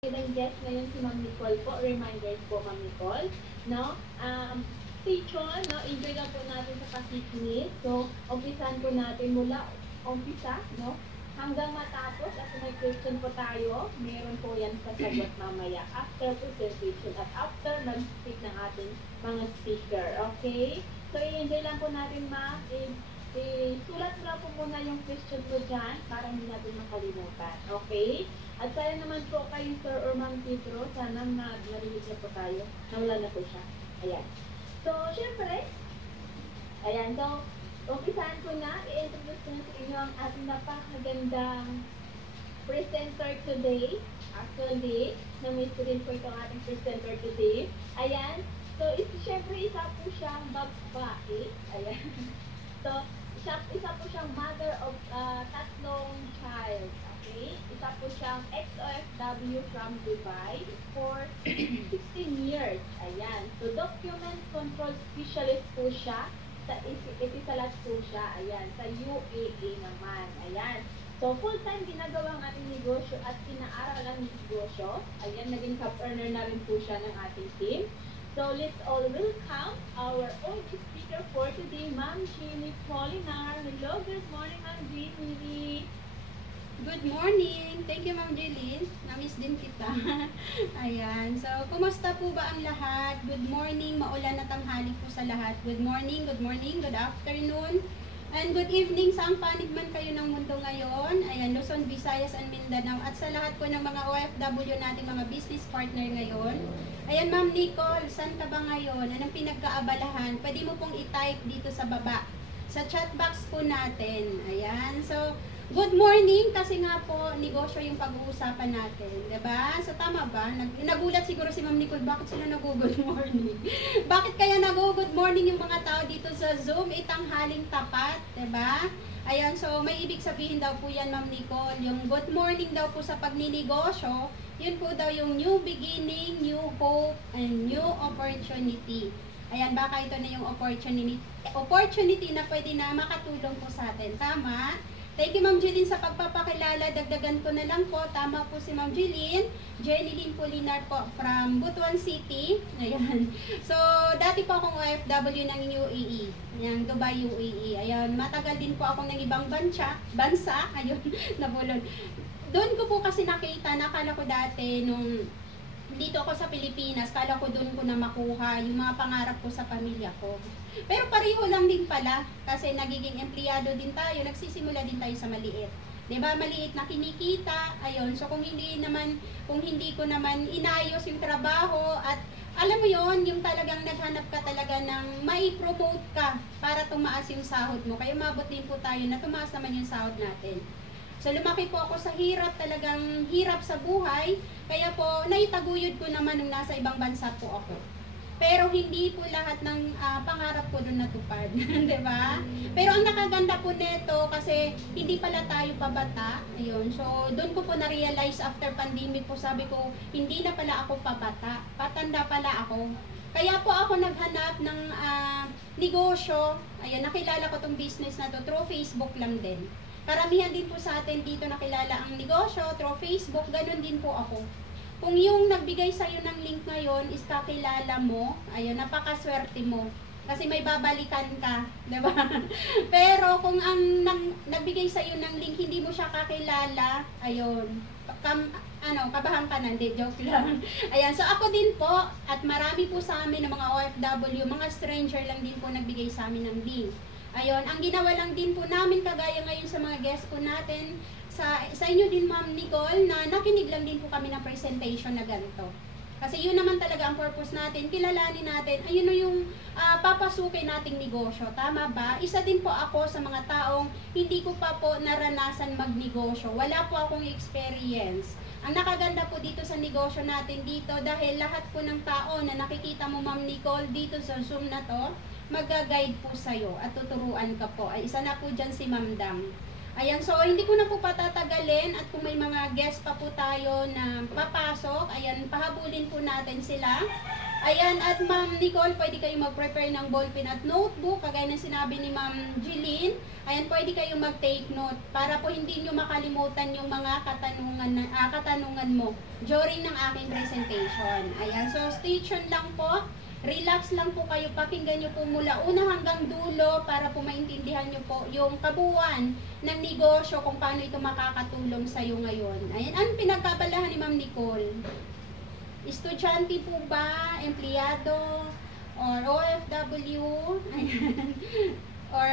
Ang guest ngayon si Ma'am Nicole po. Reminders po, Ma'am Nicole. No? Stay tuned, no? Enjoy lang po natin sa pakikinig. So, umpisan po natin mula umpisa, no? Hanggang matapos at kung may question po tayo, meron po yan sa sagot mamaya after presentation at after mag-speak ng ating mga speaker. Okay? So, i-enjoy lang po natin, ma'am. Sulat mo lang po muna yung question po dyan para hindi natin makalimutan. Okay? At kaya naman po kayo, Sir or Ma'am Pedro, sana narinig na po tayo. Nawala na po siya. Ayan. So, syempre, ayan. So, umpisahan ko na. I-introduce ko na sa inyo ang ating napakagandang presenter today. Actually, na-miss ko din po itong ating presenter today. Ayan. So, syempre, isa po siyang babae. Ayan. So, isa po siyang mother of tatlong child. Okay? Isa po siyang ex-OFW from Dubai for 16 years. Ayan. So, document control specialist po siya. Itisalat po siya. Ayan. Sa UAE naman. Ayan. So, full-time ginagawa ang ating negosyo at pinaaral ang negosyo. Ayan, naging top-earner na rin po siya ng ating team. So, let's all welcome our OG speaker for today, Ma'am Jeannie Polinar. Hello, good morning, Ma'am Jeannie. Good morning! Thank you, Ma'am Jeline. Na-miss din kita. Ayan. So, kumusta po ba ang lahat? Good morning, maulan na tanghali po sa lahat. Good morning, good afternoon, and good evening sa ang panig man kayo ng mundo ngayon. Ayan, Luzon, Visayas, and Mindanao. At sa lahat po ng mga OFW nating mga business partner ngayon. Ayan, Ma'am Nicole, saan ka ba ngayon? Anong pinagkaabalahan? Pwede mo pong i-type dito sa baba. Sa chat box po natin. Ayan. So, good morning kasi nga po, negosyo yung pag-uusapan natin. Diba? So, tama ba? Nagulat siguro si Ma'am Nicole, bakit sila nag-good morning? Bakit kaya nag-good morning yung mga tao dito sa Zoom? Itanghaling tapat. Diba? Ayan, so may ibig sabihin daw po yan, Ma'am Nicole. Yung good morning daw po sa pagninegosyo, yun po daw yung new beginning, new hope, and new opportunity. Ayan, baka ito na yung opportunity na pwede na makatulong po sa atin. Tama? Thank you, Ma'am Jeline, sa pagpapakilala. Dagdagan ko na lang po. Tama po si Ma'am Jeline. Jenilyn Polinar po from Butuan City. Ayan. So, dati po akong OFW ng UAE. Ayan, Dubai, UAE. Ayan, matagal din po akong ng ibang bansa. Ayun, nabulon. Doon ko po kasi nakita, nakala ko dati nung dito ako sa Pilipinas, kala ko doon ko na makuha yung mga pangarap ko sa pamilya ko. Pero pareho lang din pala kasi nagiging empleyado din tayo, nagsisimula din tayo sa maliit. 'Di ba? Maliit na kinikita. Ayun. So kung hindi ko naman inayos yung trabaho at alam mo yon, yung talagang naghanap ka talaga ng mai-promote ka para tumaas yung sahod mo. Kaya umabot din po tayo na tumaas naman yung sahod natin. So, lumaki po ako sa hirap, talagang hirap sa buhay. Kaya po, naitaguyod ko naman nung nasa ibang bansa po ako. Pero hindi po lahat ng pangarap ko doon natupad. Diba? Pero ang nakaganda po neto, kasi hindi pala tayo pabata. Ayun. So, doon ko po na-realize after pandemic po, sabi ko, hindi na pala ako pabata. Patanda pala ako. Kaya po ako naghanap ng negosyo. Ayun, nakilala ko tong business na to through Facebook lang din. Karamihan din po sa atin dito nakilala ang negosyo through Facebook, ganun din po ako. Kung yung nagbigay sa'yo ng link ngayon is kakilala mo, ayun, napakaswerte mo. Kasi may babalikan ka, diba? Pero kung ang nagbigay sa'yo ng link, hindi mo siya kakilala, ayun, kabahan ka na, hindi, joke lang. Ayan, so ako din po, at marami po sa amin ng mga OFW, mga stranger lang din po nagbigay sa amin ng link. Ayun, ang ginawa lang din po namin kagaya ngayon sa mga guest po natin, sa inyo din Ma'am Nicole, na nakinig lang din po kami ng presentation na ganito. Kasi yun naman talaga ang purpose natin, kilalanin natin, ayun na yung papasukin nating negosyo. Tama ba? Isa din po ako sa mga taong hindi ko pa po naranasan magnegosyo. Wala po akong experience. Ang nakaganda po dito sa negosyo natin dito, dahil lahat po ng tao na nakikita mo Ma'am Nicole dito sa Zoom na to, mag-guide po sa'yo at tuturuan ka po. Ay, isa na po dyan si Ma'am Dam. Ayan, so hindi ko na po patatagalin at kung may mga guest pa po tayo na papasok, ayan, pahabulin po natin sila. Ayan, at Ma'am Nicole, pwede kayong mag-prepare ng ballpen at notebook, kagaya ng sinabi ni Ma'am Jeline. Ayan, pwede kayong mag-take note para po hindi nyo makalimutan yung mga katanungan mo during ng aking presentation. Ayan, so stay tuned lang po. Relax lang po kayo, pakinggan nyo po mula una hanggang dulo para po maintindihan nyo po yung kabuuan ng negosyo kung paano ito makakatulong sa iyo ngayon. Ayan, anong pinagkabalahan ni Ma'am Nicole? Estudyante po ba? Empleyado? Or OFW? Ayan. Or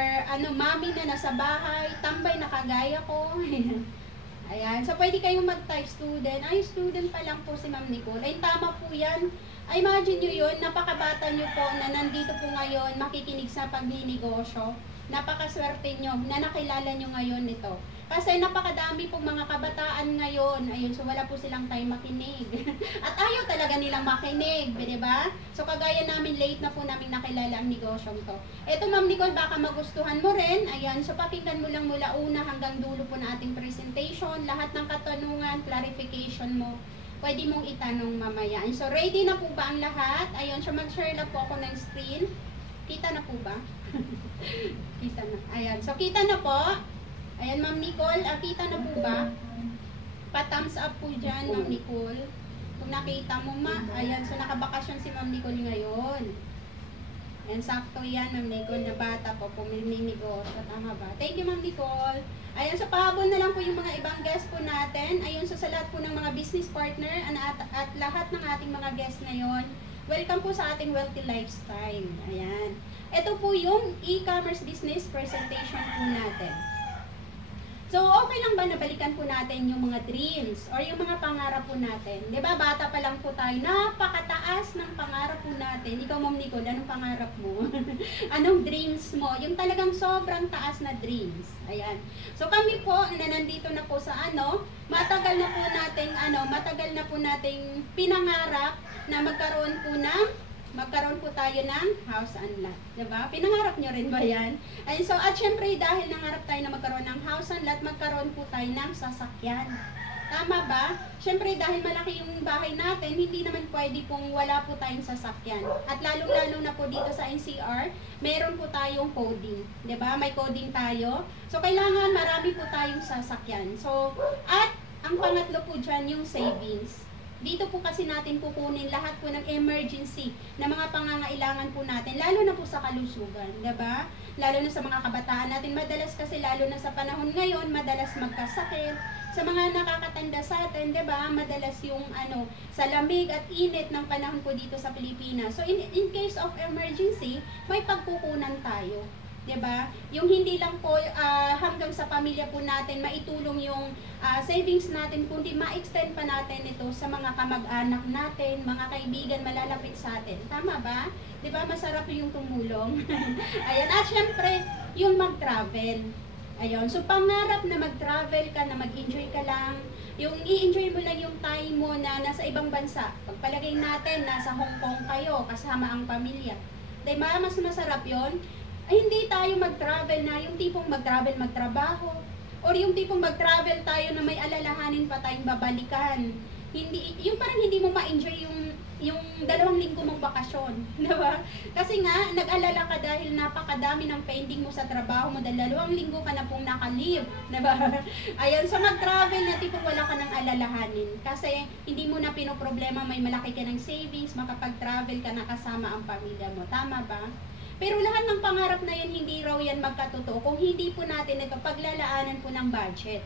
mami na nasa bahay? Tambay na kagaya ko? Ayan. So, pwede kayong mag-type student. Ay, student pa lang po si Ma'am Nicole. Ay, tama po yan. Ay, imagine nyo yun, napakabata nyo po na nandito po ngayon, makikinig sa pagninegosyo. Napakaswerte nyo na nakilala nyo ngayon nito. Kasi napakadami pong mga kabataan ngayon. Ayun, so wala po silang time makinig. At ayaw talaga nilang makinig, di ba? So kagaya namin, late na po namin nakilala ang negosyong to. Ito Ma'am Nicole, baka magustuhan mo rin. Ayan, so pakinggan mo lang mula una hanggang dulo po na ating presentation. Lahat ng katanungan, clarification mo, pwede mong itanong mamaya. So ready na po ba ang lahat? Ayun, so mag-share lang po ako ng screen. Kita na po ba? Kita na. Ayan, so kita na po. Ayan, Ma'am Nicole, kita na po ba? Pa-thumbs up po dyan, Ma'am Nicole. Kung nakita mo, ayan, so nakabakasyon si Ma'am Nicole ngayon. Ayan, sakto yan, Ma'am Nicole, na bata po, pumininegosyo. Tama ba? Thank you, Ma'am Nicole. Ayan, so pahabol na lang po yung mga ibang guests po natin. Ayun, so sa lahat po ng mga business partner at lahat ng ating mga guests ngayon, welcome po sa ating Wealthy Lifestyle. Ayan. Ito po yung e-commerce business presentation po natin. So, okay lang ba na balikan po natin yung mga dreams or yung mga pangarap po natin? Diba, bata pa lang po tayo, napakataas ng pangarap po natin. Ikaw, Ma'am Nicole, anong pangarap mo? Anong dreams mo? Yung talagang sobrang taas na dreams. Ayan. So, kami po, na nandito na po sa matagal na po nating pinangarap na magkaroon po tayo ng house and lot. Diba? Pinangarap nyo rin ba yan? Ay, so, at syempre, dahil nangarap tayo na magkaroon ng house and lot, magkaroon po tayo ng sasakyan. Tama ba? Syempre, dahil malaki yung bahay natin, hindi naman pwede pong wala po tayong sasakyan. At lalong-lalo na po dito sa NCR, meron po tayong coding. Diba? May coding tayo. So, kailangan marami po tayong sasakyan. So, at ang pangatlo po dyan, yung savings. Dito po kasi natin kukunin lahat po ng emergency na mga pangangailangan po natin, lalo na po sa kalusugan, diba? Lalo na sa mga kabataan natin, madalas kasi lalo na sa panahon ngayon, madalas magkasakit. Sa mga nakakatanda sa atin, diba? Madalas yung sa lamig at init ng panahon po dito sa Pilipinas. So in case of emergency, may pagkukunan tayo. Diba? Yung hindi lang po hanggang sa pamilya po natin maitulong yung savings natin, kundi ma-extend pa natin ito sa mga kamag-anak natin, mga kaibigan malalapit sa atin. Tama ba? Diba? Masarap yung tumulong. Ayan. At syempre, yung mag-travel. Ayun. So, pangarap na mag-travel ka, na mag-enjoy ka lang. Yung i-enjoy mo lang yung time mo na nasa ibang bansa. Pagpalagay natin, nasa Hong Kong kayo, kasama ang pamilya. Diba? Mas masarap yon. Ay, hindi tayo mag-travel na yung tipong mag-travel magtrabaho or yung tipong mag-travel tayo na may alalahanin pa tayong babalikan. Hindi, yung parang hindi mo ma-enjoy yung 2 linggo mong bakasyon, diba? Kasi nga, nag-alala ka dahil napakadami ng pending mo sa trabaho mo dahil 2 linggo ka na pong naka-leave, diba? Ayan, so mag-travel na tipong wala ka ng alalahanin kasi hindi mo na pinoproblema, may malaki ka ng savings, makapag-travel ka na kasama ang pamilya mo. Tama ba? Pero lahat ng pangarap na yun, hindi raw yan magkatotoo kung hindi po natin ito paglalaanan po ng budget.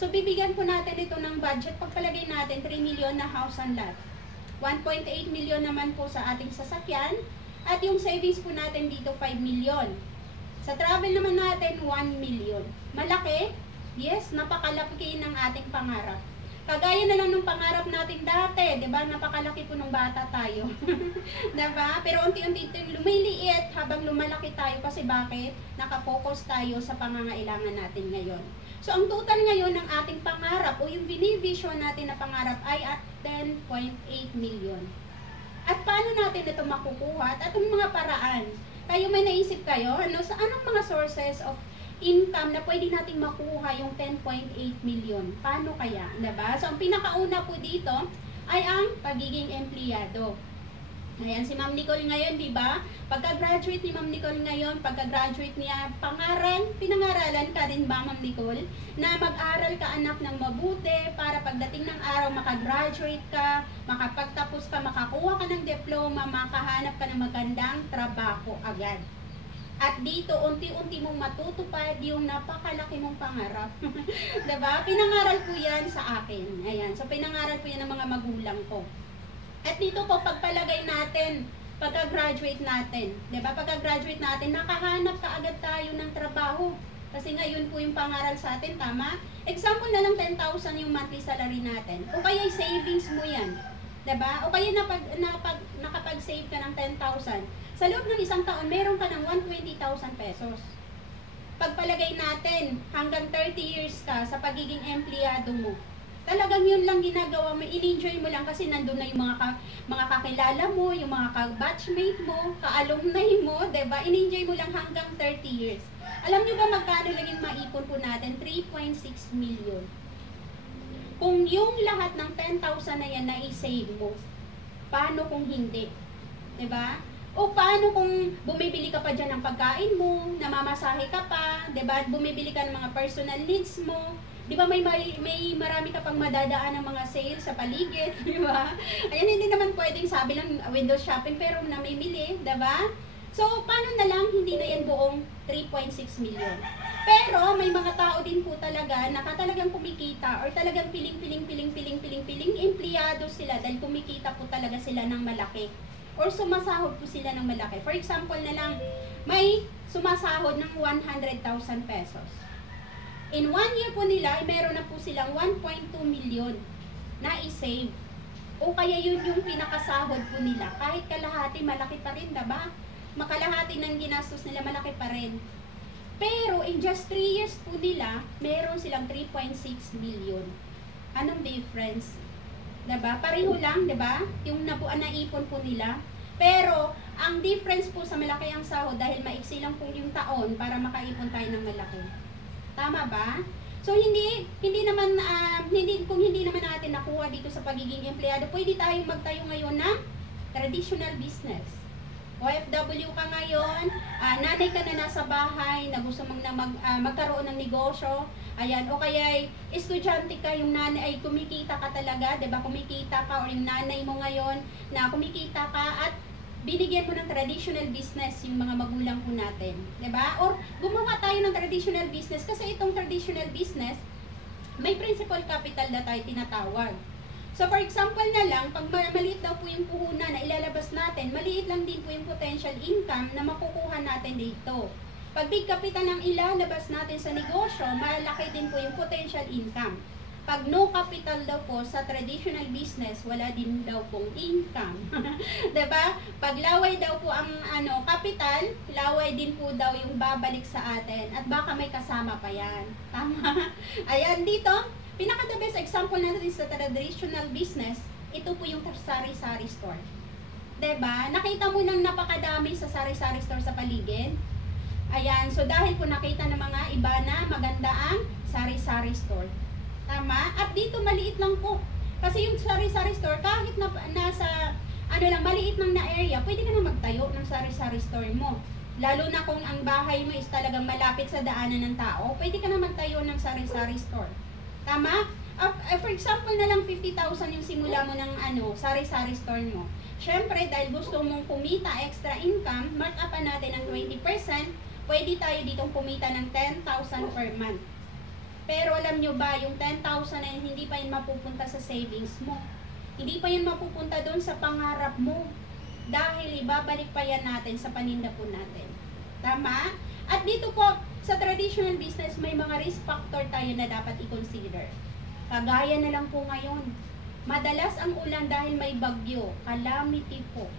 So, bibigyan po natin ito ng budget. Pagpalagay natin, 3 million na house and lot. 1.8 million naman po sa ating sasakyan. At yung savings po natin dito, 5 million. Sa travel naman natin, 1 million. Malaki? Yes, napakalaki ng ating pangarap. Kagaya na lang ng pangarap natin dati, 'di ba? Napakalaki po nung bata tayo. 'Di ba? Pero unti-unti lumiliit habang lumalaki tayo kasi bakit? Naka-focus tayo sa pangangailangan natin ngayon. So ang total ngayon ng ating pangarap o yung binivision natin na pangarap ay at 10.8 million. At paano natin ito makukuha? At anong mga paraan? Kayo may naisip kayo? Sa anong mga sources of income na pwede nating makuha yung 10.8 million. Paano kaya? Diba? So, ang pinakauna po dito ay ang pagiging empleyado. Ayan, si Ma'am Nicole ngayon, di ba? Pagka-graduate ni Ma'am Nicole ngayon, pagka-graduate niya, pinangaralan ka din ba, Ma'am Nicole? Na mag-aral ka, anak, ng mabuti para pagdating ng araw, makagraduate ka, makapagtapos ka, makakuha ka ng diploma, makahanap ka ng magandang trabaho agad. At dito, unti-unti mong matutupad yung napakalaki mong pangarap. Diba? Pinangaral po yan sa akin. Ayan. So, pinangaral po yan ng mga magulang ko. At dito po, pagpalagay natin, pagka-graduate natin, diba? Pagka-graduate natin, nakahanap ka agad tayo ng trabaho. Kasi ngayon po yung pangaral sa atin, tama? Example na lang 10,000 yung monthly salary natin. O kaya savings mo yan. Diba? O kaya nakapag-save ka ng 10,000. Sa loob ng isang taon, meron ka ng 120,000 pesos. Pagpalagay natin, hanggang 30 years ka sa pagiging empleyado mo, talagang yun lang ginagawa mo, in-enjoy mo lang kasi nandun na yung mga kakilala mo, yung mga ka-batchmate mo, ka-alumni mo, diba? In-enjoy mo lang hanggang 30 years. Alam nyo ba magkano lang yung maipon po natin? 3.6 million. Kung yung lahat ng 10,000 na yan na i-save mo, paano kung hindi? Diba? O paano kung bumibili ka pa dyan ng pagkain mo, namamasahe ka pa, diba? Bumibili ka ng mga personal needs mo, di ba may marami ka pang madadaan ng mga sales sa paligid, di ba? Ayan, hindi naman pwedeng sabi lang window shopping pero namimili, di ba? So, paano na lang hindi na yan buong 3.6 million? Pero may mga tao din po talaga na talagang kumikita or talagang piling empleyado sila dahil kumikita po talaga sila ng malaki or sumasahod po sila ng malaki. For example na lang, may sumasahod ng 100,000 pesos. In 1 year po nila, meron na po silang 1.2 million na i-save. O kaya yun yung pinakasahod po nila. Kahit kalahati, malaki pa rin, diba? Makalahati ng ginastos nila, malaki pa rin. Pero in just 3 years po nila, meron silang 3.6 million. Anong difference? Diba? Pareho lang, diba? Yung naipon po nila. Pero, ang difference po sa malaki ang sahod dahil maiksi lang po yung taon para makaipon tayo ng malaki. Tama ba? So hindi naman kung hindi naman natin nakuha dito sa pagiging empleyado, pwede tayong magtayo ngayon ng traditional business. OFW ka ngayon, nanay ka na nasa bahay, na gusto mong magkaroon ng negosyo, ayan, o kaya estudyante ka, yung nanay ay kumikita ka talaga, 'di ba? Kumikita ka, o yung nanay mo ngayon na kumikita ka at binigyan mo ng traditional business yung mga magulang po natin, 'di ba? Or gumawa tayo ng traditional business kasi itong traditional business may principal capital na tayo tinatawag. So for example na lang, pag maliit daw po yung puhunan na ilalabas natin, maliit lang din po yung potential income na makukuha natin dito. Pag big capital ang ilalabas natin sa negosyo, malaki din po yung potential income. Pag no capital daw po sa traditional business, wala din daw pong income. Diba? Pag laway daw po ang capital, laway din po daw yung babalik sa atin. At baka may kasama pa yan. Tama? Ayan, dito, pinaka-the best example natin sa traditional business, ito po yung sari-sari store. Diba? Nakita mo nang napakadami sa sari-sari store sa paligid. Ayan, so dahil po nakita ng mga iba na maganda ang sari-sari store. Tama? At dito maliit lang po. Kasi yung sari-sari store, kahit nasa maliit lang na area, pwede ka na magtayo ng sari-sari store mo. Lalo na kung ang bahay mo is talagang malapit sa daanan ng tao, pwede ka na magtayo ng sari-sari store. Tama? For example na lang 50,000 yung simula mo ng sari-sari store mo. Syempre, dahil gusto mong kumita extra income, mark up natin ng 20%, pwede tayo ditong kumita ng 10,000 per month. Pero alam nyo ba, yung 10,000 na yun, hindi pa yun mapupunta sa savings mo. Hindi pa yun mapupunta doon sa pangarap mo. Dahil ibabalik pa yan natin sa paninda po natin. Tama? At dito po, sa traditional business, may mga risk factor tayo na dapat i-consider. Kagaya na lang po ngayon. Madalas ang ulan dahil may bagyo. Calamity po.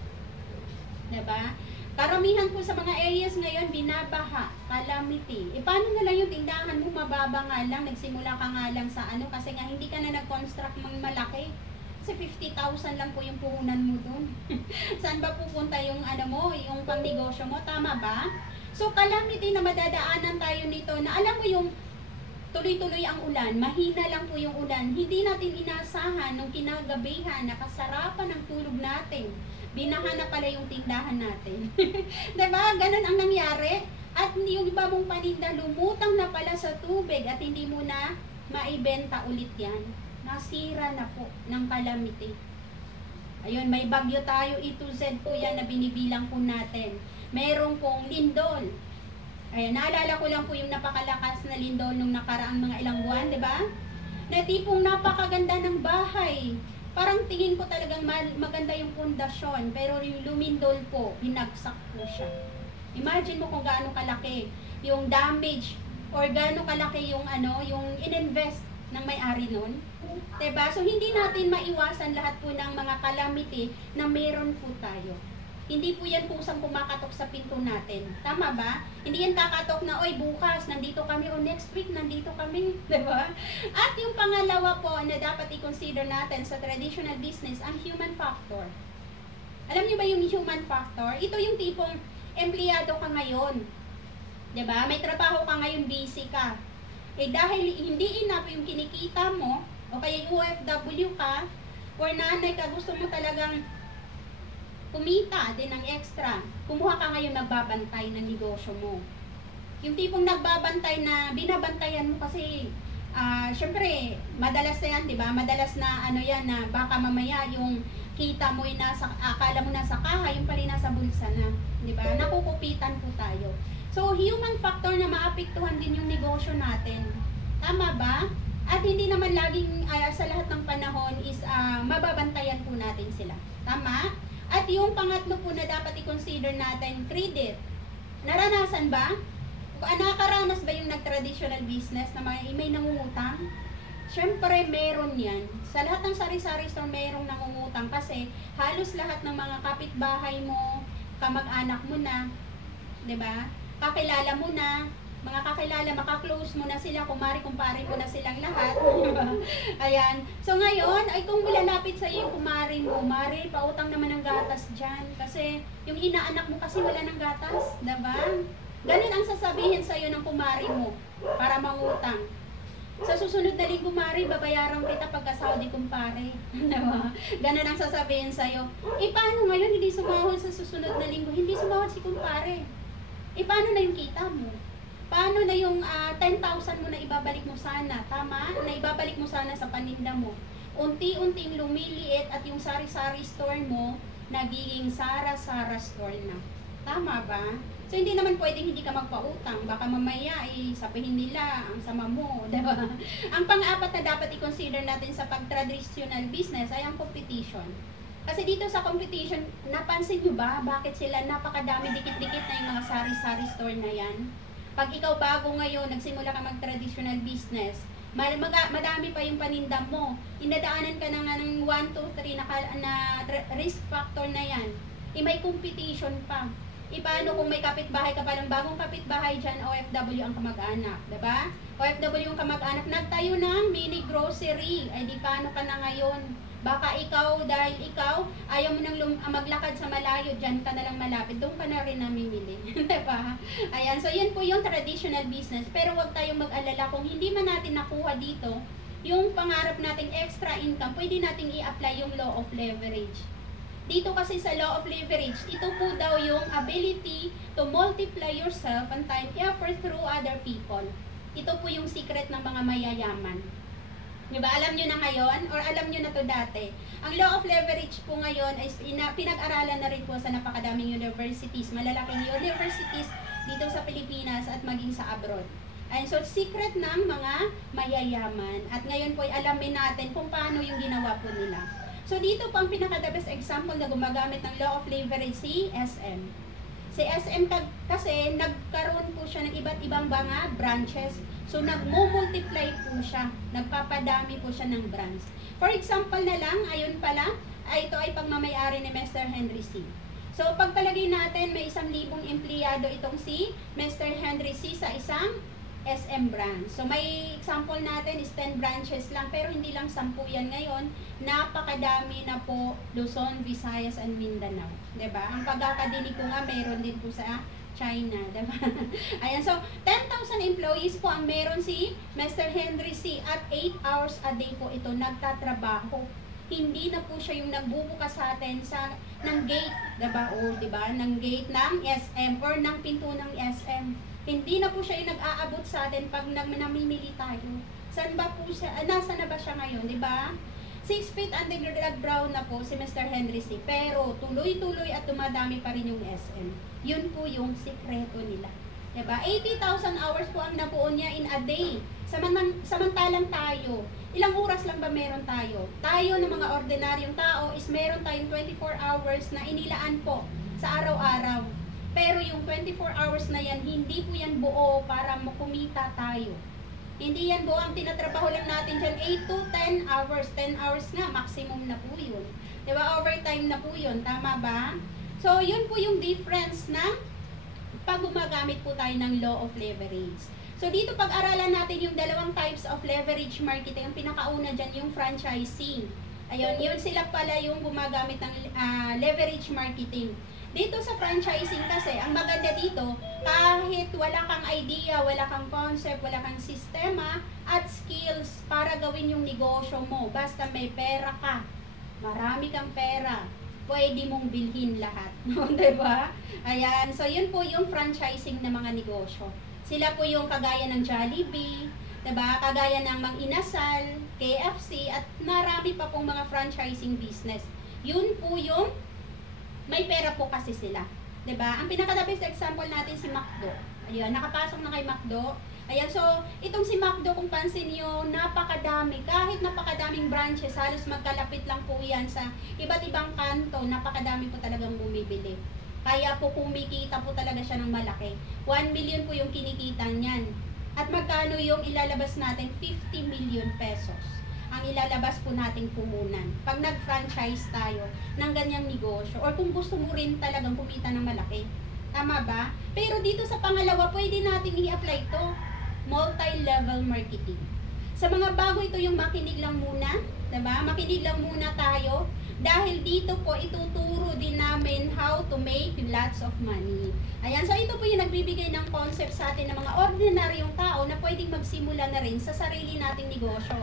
Diba? Karamihan po sa mga areas ngayon, binabaha, calamity. Paano na lang yung tindahan mo, mababa nga lang, nagsimula ka nga lang sa kasi nga hindi ka na nag-construct ng malaki. Kasi 50,000 lang po yung puhunan mo dun. Saan ba pupunta yung yung pangnegosyo mo? Tama ba? So, calamity na madadaanan tayo nito na alam mo yung tuloy-tuloy ang ulan, mahina lang po yung ulan, hindi natin inasahan nung kinagabihan, nakasarapan ng tulog natin, binaha na pala yung tindahan natin. Diba? Ganun ang nangyari. At yung iba mong paninda, lumutang na pala sa tubig at hindi mo na maibenta ulit yan. Nasira na po ng calamity. Ayun, may bagyo tayo, A to Z po yan na binibilang po natin. Merong pong lindol. Ayan, naalala ko lang po yung napakalakas na lindol nung nakaraang mga ilang buwan, di ba? Na tipong napakaganda ng bahay. Parang tingin ko talagang maganda yung pundasyon, pero yung lumindol po, hinagsak po siya. Imagine mo kung gaano kalaki yung damage or gaano kalaki yung yung ininvest ng may-ari nun. Diba? So hindi natin maiwasan lahat po ng mga calamity na meron po tayo. Hindi po yan pusang kumakatok sa pinto natin. Tama ba? Hindi yan kakatok na, oy, bukas, nandito kami, o next week, nandito kami. Diba? At yung pangalawa po na dapat i-consider natin sa traditional business, ang human factor. Alam niyo ba yung human factor? Ito yung tipong empleyado ka ngayon. Diba? May trabaho ka ngayon, busy ka. Eh dahil hindi enough yung kinikita mo, o kaya OFW ka, or nanay ka, gusto mo talagang kumita din ng extra. Kumuha ka ngayon nagbabantay ng negosyo mo. Yung tipong nagbabantay na binabantayan mo kasi syempre madalas na yan, 'di ba? Madalas na yan na baka mamaya yung kita mo ay nasa akala mo nasa kaha, yung pala nasa bulsa na, 'di ba? Nakukupitan po tayo. So human factor na maapektuhan din yung negosyo natin. Tama ba? At hindi naman laging sa lahat ng panahon is mababantayan po natin sila. Tama? At yung pangatlo po na dapat i-consider natin, credit. Naranasan ba? Nakakaranas ba yung nag-traditional business na may nangungutang? Siyempre, meron yan. Sa lahat ng sari-sari store, merong nangungutang kasi halos lahat ng mga kapitbahay mo, kamag-anak mo na, 'di ba? Kakilala mo na, mga kakilala, makaklose mo na sila, kumari-kumpare mo na silang lahat. Ayan. So ngayon, ay kung lalapit sa iyo yung kumari mo, Mari, pautang naman ng gatas dyan. Kasi yung inaanak mo kasi wala ng gatas, diba? Ganun ang sasabihin sa iyo ng kumari mo para mangutang. Sa susunod na linggo, Mari, babayaran kita pagka-Saudi kumpare. Diba? Ganun ang sasabihin sa iyo. Eh paano ngayon hindi sumahod sa susunod na linggo? Hindi sumahod si kumpare. Eh paano na yung kita mo? Paano na yung 10,000 mo na ibabalik mo sana? Tama? Na ibabalik mo sana sa paninda mo. Unti-unting lumiliit at yung sari-sari store mo, nagiging Sara-Sara store na. Tama ba? So, hindi naman pwedeng hindi ka magpautang. Baka mamaya, sabihin nila, ang sama mo. Diba? Ang pang-apat na dapat i-consider natin sa pag-traditional business ay ang competition. Kasi dito sa competition, napansin nyo ba bakit sila napakadami dikit-dikit na yung mga sari-sari store na yan? Pag ikaw bago ngayon, nagsimula ka mag-traditional business, madami pa yung paninda mo. Inadaanan ka na nga ng 1, 2, 3 na risk factor na yan. May competition pa. Paano kung may kapitbahay ka pa ng bagong kapitbahay dyan, OFW ang kamag-anak, diba? OFW yung kamag-anak, nagtayo ng mini grocery. Ay di paano ka na ngayon? Baka ikaw, dahil ikaw, ayaw mo nang maglakad sa malayo, dyan ka na lang malapit, doon ka na rin namimili. Diba? Ayan, so yan po yung traditional business. Pero huwag tayong mag-alala kung hindi man natin nakuha dito, yung pangarap nating extra income, pwede nating i-apply yung law of leverage. Dito kasi sa law of leverage, ito po daw yung ability to multiply yourself and time effort through other people. Ito po yung secret ng mga mayayaman. Diba? Alam nyo na ngayon, or alam nyo na to dati. Ang law of leverage po ngayon ay pinag-aralan na rin po sa napakadaming universities, malalaking universities dito sa Pilipinas at maging sa abroad. And so, secret ng mga mayayaman. At ngayon po ay alamin natin kung paano yung ginawa po nila. So, dito po ang pinaka-the best example na gumagamit ng law of leverage si SM. Si SM kasi nagkaroon po siya ng iba't ibang mga branches. So, nagmo-multiply po siya. Nagpapadami po siya ng branch. For example na lang, ayun pala, ito ay pagmamayari ni Mr. Henry C. So, pagpalagay natin, may 1,000 empleyado itong si Mr. Henry C sa isang SM branch. So, may example natin is 10 branches lang, pero hindi lang 10 yan ngayon. Napakadami na po Luzon, Visayas, and Mindanao. Diba? Ang pagkakadinig ko nga, mayroon din po sa China, diba? Ayan, so 10,000 employees po ang meron si Mr. Henry C. At 8 hours a day po ito nagtatrabaho. Hindi na po siya yung nagbubukas sa atin ng gate, diba? O diba? Ng gate ng SM or ng pinto ng SM. Hindi na po siya yung nag-aabot sa atin pag namimili tayo. Saan ba po siya? Nasa na ba siya ngayon, diba? 6 feet underground na po si Mr. Henry C. Pero tuloy-tuloy at dumadami pa rin yung SM. Yun po yung sikreto nila. Diba? 80,000 hours po ang nabuo niya in a day. Samantalang tayo, ilang oras lang ba meron tayo? Tayo na mga ordinaryong tao is meron tayong 24 hours na inilaan po sa araw-araw. Pero yung 24 hours na yan, hindi po yan buo para makumita tayo. Hindi yan buo, ang tinatrabaho lang natin dyan 8 to 10 hours. 10 hours nga, maximum na po yun. Diba? Overtime na po yun. Tama ba? So, yun po yung difference ng pag gumagamit po tayo ng law of leverage. So, dito pag-aralan natin yung dalawang types of leverage marketing. Ang pinakauna dyan, yung franchising. Ayun, yun sila pala yung gumagamit ng leverage marketing. Dito sa franchising kasi, ang maganda dito, kahit wala kang idea, wala kang concept, wala kang sistema at skills para gawin yung negosyo mo. Basta may pera ka, marami kang pera, pwede mong bilhin lahat. Diba? Ayan, so yun po yung franchising na mga negosyo. Sila po yung kagaya ng Jollibee, diba? Kagaya ng Mang Inasal, KFC, at marami pa pong mga franchising business. Yun po yung may pera po kasi sila. Diba? Ang pinaka-the best example natin si McDo. Ayun, nakapasok na kay McDo. Ayan, so itong si McDo, kung pansin nyo, napakadami. Kahit napakadaming branches, halos magkalapit lang po yan sa iba't ibang kanto. Napakadami po talagang bumibili. Kaya po kumikita po talaga siya ng malaki. 1 million po yung kinikita niyan. At magkano yung ilalabas natin? 50 million pesos ang ilalabas po nating puhunan pag nag-franchise tayo ng ganyang negosyo or kung gusto mo rin talagang kumita ng malaki. Tama ba? Pero dito sa pangalawa, pwede natin i-apply to multi-level marketing. Sa mga bago, ito yung makinig lang muna, diba? Makinig lang muna tayo dahil dito po ituturo din namin how to make lots of money. Ayan, so ito po yung nagbibigay ng concept sa atin ng mga ordinaryong tao na pwedeng magsimula na rin sa sarili nating negosyo.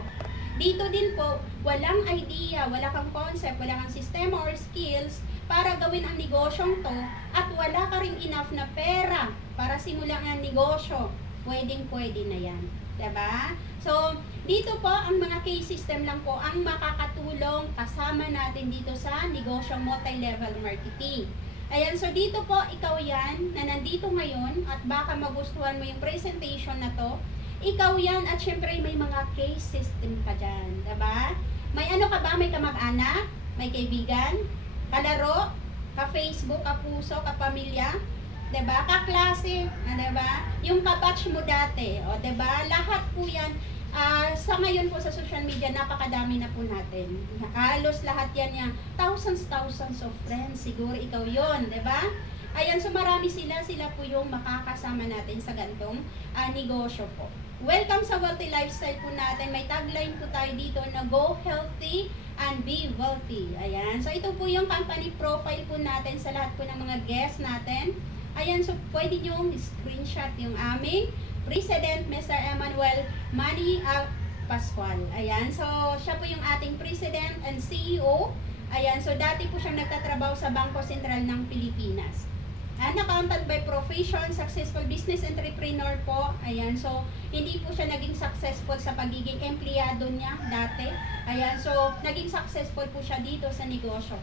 Dito din po, walang idea, wala kang concept, wala kang sistema or skills para gawin ang negosyong to at wala ka rin enough na pera para simulan ang negosyo. Pwedeng-pwede na yan. Diba? So, dito po, ang mga case system lang po ang makakatulong kasama natin dito sa negosyong multi-level marketing. Ayan, so dito po, ikaw yan na nandito ngayon at baka magustuhan mo yung presentation na to. Ikaw yan at syempre may mga case system ka dyan, diba? May ano ka ba? May kamag-anak? May kaibigan? Kalaro? Ka-Facebook? Ka-puso? Ka-pamilya? Diba? Kaklase? Diba? Yung kabatch mo dati, o diba? Lahat po yan. Sa ngayon po sa social media, napakadami na po natin. Halos lahat yan yan. Thousands of friends. Siguro ikaw yon, diba? Ayan, so marami sila po yung makakasama natin sa gantong negosyo po. Welcome sa Wealthy Lifestyle po natin. May tagline po tayo dito na Go Healthy and Be Wealthy. Ayan, so ito po yung company profile po natin sa lahat po ng mga guests natin. Ayan, so pwede nyo screenshot yung aming President, Mr. Emmanuel Manny Pascual. Ayan, so siya po yung ating President and CEO. Ayan, so dati po siyang nagtatrabaho sa Bangko Sentral ng Pilipinas. An accountant by profession, successful business entrepreneur po. Ayan, so hindi po siya naging successful sa pagiging empleyado niya dati. Ayan, so naging successful po siya dito sa negosyo.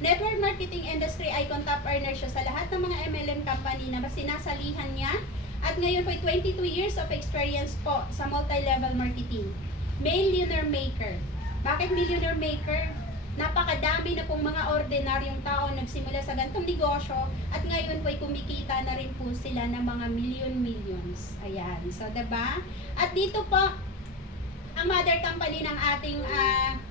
Network marketing industry icon, top earner siya sa lahat ng mga MLM company na sinasalihan niya. At ngayon po 22 years of experience po sa multi-level marketing. Millionaire maker. Bakit millionaire maker? Napakadami na pong mga ordinaryong tao nagsimula sa ganitong negosyo at ngayon po ay kumikita na rin po sila ng mga millions. Ayan. So, diba? At dito po, ang mother company ng ating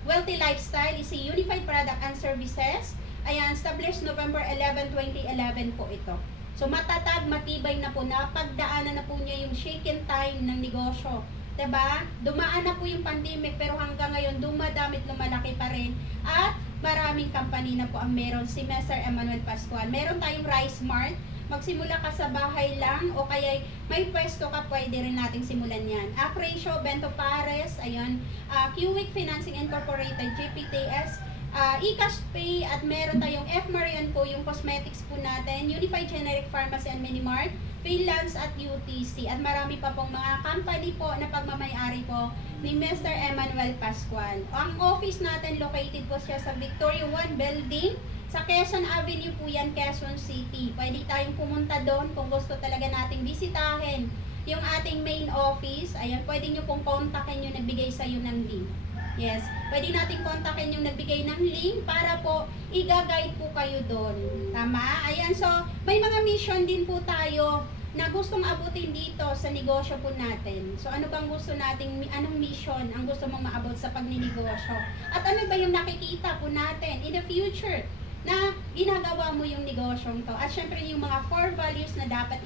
Wealthy Lifestyle is si Unified Product and Services. Ayan, established November 11, 2011 po ito. So, matatag, matibay na po, napagdaanan na po niya yung shaken time ng negosyo. Diba? Dumaan na po yung pandemic pero hanggang ngayon dumadamit lumalaki pa rin at maraming company na po ang meron si Mr. Emmanuel Pascual. Meron tayong Rice Mart, magsimula ka sa bahay lang o kaya may pwesto ka, pwede rin nating simulan yan. Acratio, Bento Pares, ayan, Q-Week Financing Incorporated, GPTS, eCash Pay, at meron tayong F. Marian po, yung cosmetics po natin, Unified Generic Pharmacy and Minimart, Finlands at UTC, at marami pa pong mga company po na pagmamayari po ni Mr. Emmanuel Pascual. Ang office natin located po siya sa Victoria 1 Building, sa Quezon Avenue po yan, Quezon City. Pwede tayong pumunta doon kung gusto talaga nating bisitahin yung ating main office. Ayan, pwede nyo pong kontakin yung nagbigay sa iyo ng link. Yes, pwede natin kontakin yung nagbigay ng link para po i-guide po kayo doon. Tama? Ayan, so may mga mission din po tayo na gustong abutin dito sa negosyo po natin. So ano bang gusto nating, anong mission ang gusto mong maabot sa pagninegosyo? At ano ba yung nakikita po natin in the future na ginagawa mo yung negosyong to? At syempre yung mga core values na dapat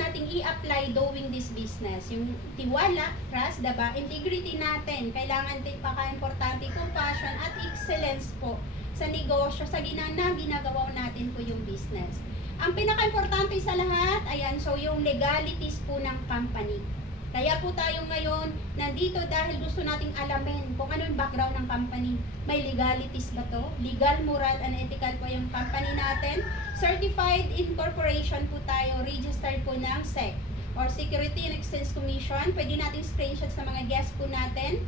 nating i-apply doing this business. Yung tiwala, trust, diba? Integrity natin. Kailangan din paka-importante, compassion at excellence po sa negosyo, sa ginagawa natin po yung business. Ang pinaka-importante sa lahat, ayan, so yung legalities po ng company. Kaya po tayo ngayon nandito dahil gusto nating alamin kung ano yung background ng company. May legalities ba to? Legal, moral, and ethical po yung company natin. Certified incorporation po tayo, registered po ng SEC or Security and Exchange Commission. Pwede nating screenshot sa mga guests po natin.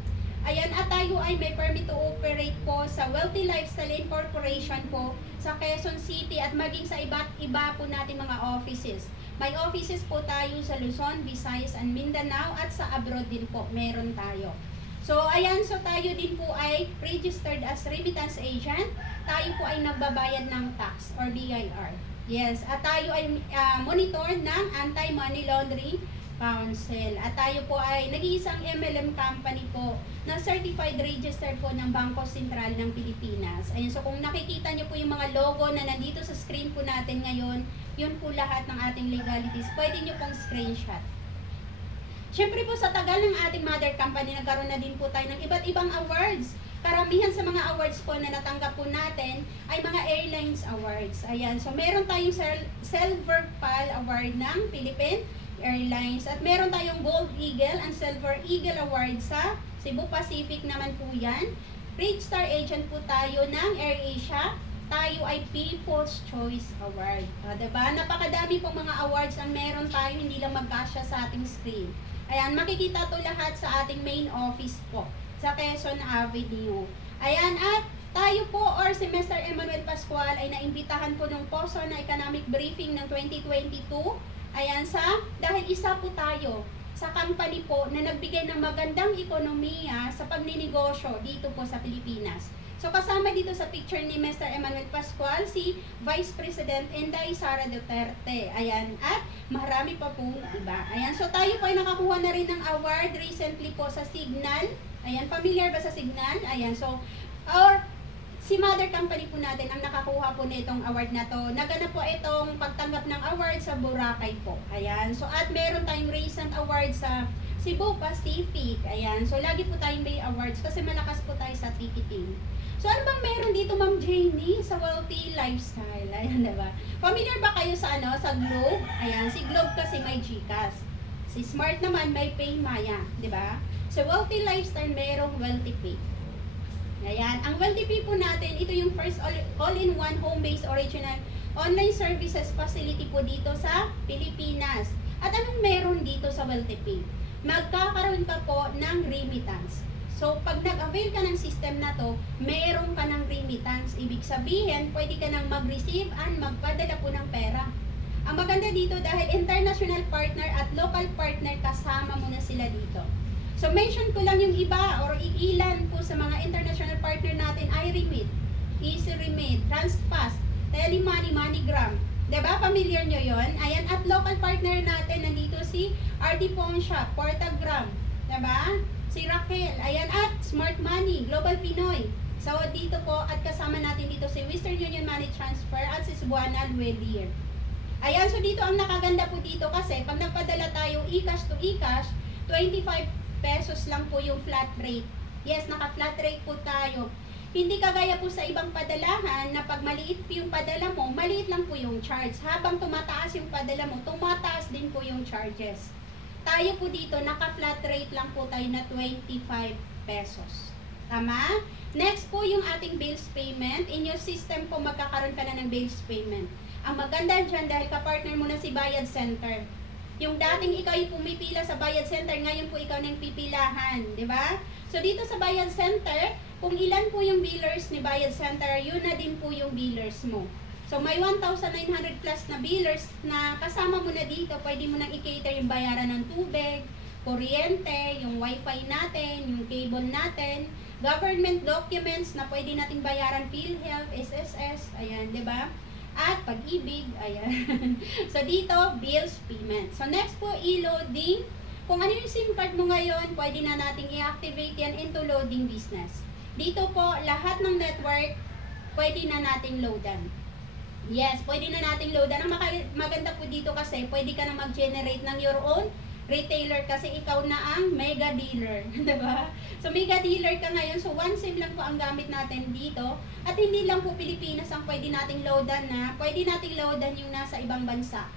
Ayan, at tayo ay may permit to operate po sa Wealthy Lifestyle Incorporation po sa Quezon City at maging sa iba't iba po natin mga offices. May offices po tayo sa Luzon, Visayas, and Mindanao, at sa abroad din po meron tayo. So ayan, so tayo din po ay registered as remittance agent. Tayo po ay nagbabayad ng tax or BIR. Yes, at tayo ay monitor ng Anti-Money Laundering Council. At tayo po ay nag-iisang MLM company po na certified registered po ng Bangko Sentral ng Pilipinas. Ayun, so kung nakikita nyo po yung mga logo na nandito sa screen po natin ngayon, yun po lahat ng ating legalities. Pwede nyo pong screenshot. Siyempre po sa tagal ng ating mother company, nagkaroon na din po tayo ng iba't ibang awards. Karamihan sa mga awards po na natanggap po natin ay mga airlines awards. Ayan, so meron tayong Silver PAL Award ng Philippine Airlines. At meron tayong Gold Eagle and Silver Eagle Award sa Cebu Pacific naman po yan. Red Star Agent po tayo ng AirAsia. Tayo ay People's Choice Award. Diba? Napakadami pong mga awards ang meron tayo, hindi lang magkasya sa ating screen. Ayan, makikita to lahat sa ating main office po sa Quezon Avenue. Ayan, at tayo po or si Mr. Emmanuel Pascual ay naimbitahan po ng POSO na Economic Briefing ng 2022. Ayan, dahil isa po tayo sa company po na nagbigay ng magandang ekonomiya sa pagninegosyo dito po sa Pilipinas. So kasama dito sa picture ni Mr. Emmanuel Pascual si Vice President Inday Sara Duterte. Ayan, at marami pa pong iba. Ayan, so tayo po ay nakakuha na rin ng award recently po sa Signal. Ayan, familiar ba sa Signal? Ayan, so si mother company po natin ang nakakuha po nitong award na to. Naganap po itong pagtanggap ng award sa Boracay po. Ayan. So, at meron tayong recent award sa Cebu Pacific. Ayan. So, lagi po tayong may awards kasi malakas po tayo sa ticketing. So, ano bang meron dito, Ma'am Janie, sa Wealthy Lifestyle? Ayan, diba? Familiar ba kayo sa sa Globe? Ayan. Si Globe kasi may GCash. Si Smart naman may Paymaya. Diba? So, Wealthy Lifestyle merong Wealthy Pay. Ayan, ang Wealthy Pay po natin, ito yung first all-in-one home-based original online services facility po dito sa Pilipinas. At anong meron dito sa Wealthy Pay? Magkakaroon ka po ng remittance. So, pag nag-avail ka ng system na to, meron ka ng remittance. Ibig sabihin, pwede ka nang mag-receive and magpadala po ng pera. Ang maganda dito dahil international partner at local partner, kasama mo na sila dito. So, mention ko lang yung iba or ilan po sa mga international partner natin ay iRemit, EasyRemit, TransFast, Telemoney, MoneyGram. Diba? Familiar nyo yon? Ayan, at local partner natin, nandito si RD Pawn Shop, Portagram, diba? Si Raquel, ayan, at Smart Money, Global Pinoy. So, dito po, at kasama natin dito si Western Union Money Transfer at si Cebuana Luelier. Ayan, so dito ang nakaganda po dito kasi pag nagpadala tayo eCash to eCash, 25 pesos lang po yung flat rate. Yes, naka-flat rate po tayo. Hindi kagaya po sa ibang padalahan na pag maliit po yung padala mo, maliit lang po yung charge. Habang tumataas yung padala mo, tumataas din po yung charges. Tayo po dito, naka-flat rate lang po tayo na 25 pesos. Tama? Next po yung ating bills payment. In your system po, magkakaroon ka na ng bills payment. Ang maganda dyan, dahil ka-partner mo na si Bayad Center. Yung dating ikaw yung pumipila sa Bayad Center, ngayon po ikaw nang pipilahan. Diba? So, dito sa Bayad Center, kung ilan po yung billers ni Bayad Center, yun na din po yung billers mo. So, may 1,900 plus na billers na kasama mo na dito. Pwede mo nang i-cater yung bayaran ng tubig, kuryente, yung wifi natin, yung cable natin, government documents na pwede nating bayaran, PhilHealth, SSS, ayan, di ba? At pag-ibig, ayan. So, dito, bills payment. So, next po, e-loading. Kung ano yung SIM card mo ngayon, pwede na nating i-activate yan into loading business. Dito po, lahat ng network, pwede na nating loadan. Yes, pwede na nating loadan. Ang maganda po dito kasi, pwede ka na mag-generate ng your own retailer kasi ikaw na ang mega dealer. Diba? So, mega dealer ka ngayon. So, one SIM lang po ang gamit natin dito. At hindi lang po Pilipinas ang pwede nating loadan na. Pwede nating loadan yung nasa ibang bansa.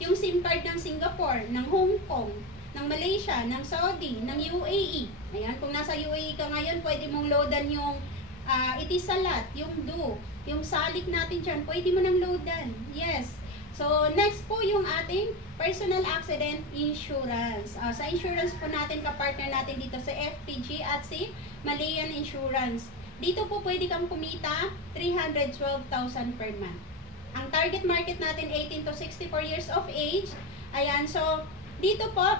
Yung SIM card ng Singapore, ng Hong Kong, ng Malaysia, ng Saudi, ng UAE. Ayan, kung nasa UAE ka ngayon, pwede mong loadan yung Etisalat, yung Do, yung Salik natin dyan, pwede mo nang loadan. Yes. So, next po yung ating personal accident insurance. Sa insurance po natin, kapartner natin dito sa FPG at si Malayan Insurance. Dito po pwede kang kumita 312,000 per month. Ang target market natin 18 to 64 years of age. Ayan, so dito po,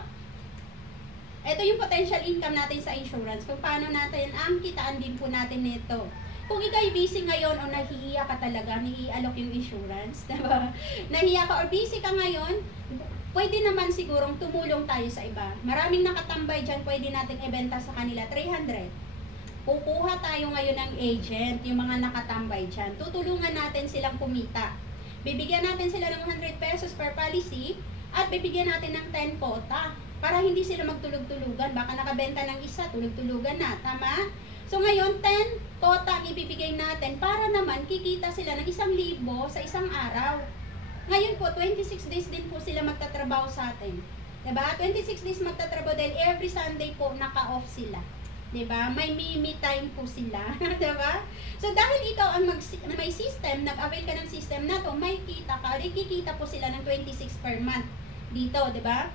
ito yung potential income natin sa insurance. Kung paano natin ang kitaan din po natin nito. Kung ikaw'y busy ngayon o nahihiya ka talaga, i-alok yung insurance, diba? Nahiya ka or busy ka ngayon, pwede naman sigurong tumulong tayo sa iba. Maraming nakatambay dyan, pwede natin ibenta sa kanila 300. Kukuha tayo ngayon ng agent, yung mga nakatambay dyan. Tutulungan natin silang kumita. Bibigyan natin sila ng 100 pesos per policy at bibigyan natin ng 10 quota para hindi sila magtulog-tulugan. Baka nakabenta ng isa, tulog-tulugan na. Tama? So ngayon, 10 quota ang ibibigay natin para naman kikita sila ng 1,000 sa isang araw. Ngayon po, 26 days din po sila magtatrabaho sa atin. Diba? 26 days magtatrabaho dahil every Sunday po naka-off sila. Diba? May me time po sila. Diba? So dahil ikaw ang may system, nag-avail ka ng system na to, may kita ka, kikita po sila ng 26 per month dito. Diba?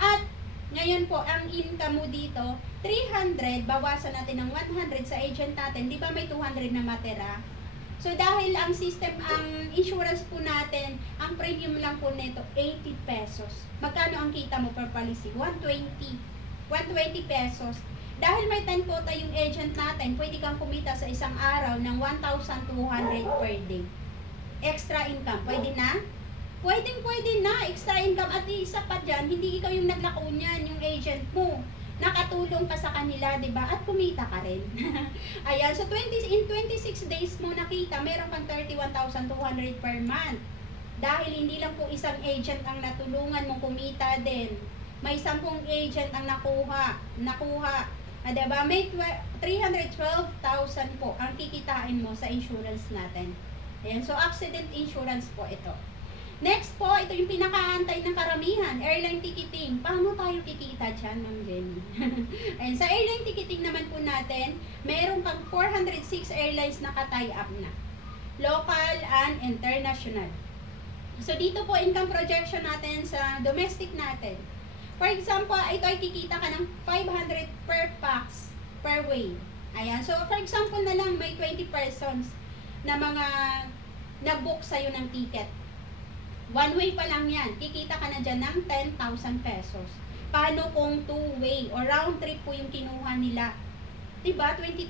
At ngayon po, ang income mo dito, 300, bawasan natin ng 100 sa agent natin, di ba may 200 na matera? So, dahil ang system, ang insurance po natin, ang premium lang po nito, 80 pesos. Magkano ang kita mo per policy? 120. 120 pesos. Dahil may 10 quota yung agent natin, pwede kang kumita sa isang araw ng 1,200 per day. Extra income, pwede na? Pwede na, extra income. At isa pa dyan, hindi ikaw yung naglako niyan, yung agent mo. Nakatulong ka sa kanila, diba? At kumita ka rin. Ayan, so in 26 days mo nakita, meron kang 31,200 per month. Dahil hindi lang po isang agent ang natulungan mong kumita din. May 10 agent ang nakuha. Diba? May 312,000 po ang kikitain mo sa insurance natin. Ayan, so accident insurance po ito. Next po, ito yung pinakaantay ng karamihan, airline ticketing. Paano tayo kikita dyan, Ma'am Jenny? Ayan, sa airline ticketing naman po natin, meron pang 406 airlines na ka-tie up na. Local and international. So, dito po, income projection natin sa domestic natin. For example, ito ay kikita ka ng 500 per pax, per way. Ayan, so for example na lang, may 20 persons na mga nag-book sa'yo ng ticket. One way pa lang yan. Kikita ka na dyan ng 10,000 pesos. Paano kung two-way or round trip po yung kinuha nila? Diba? 20,000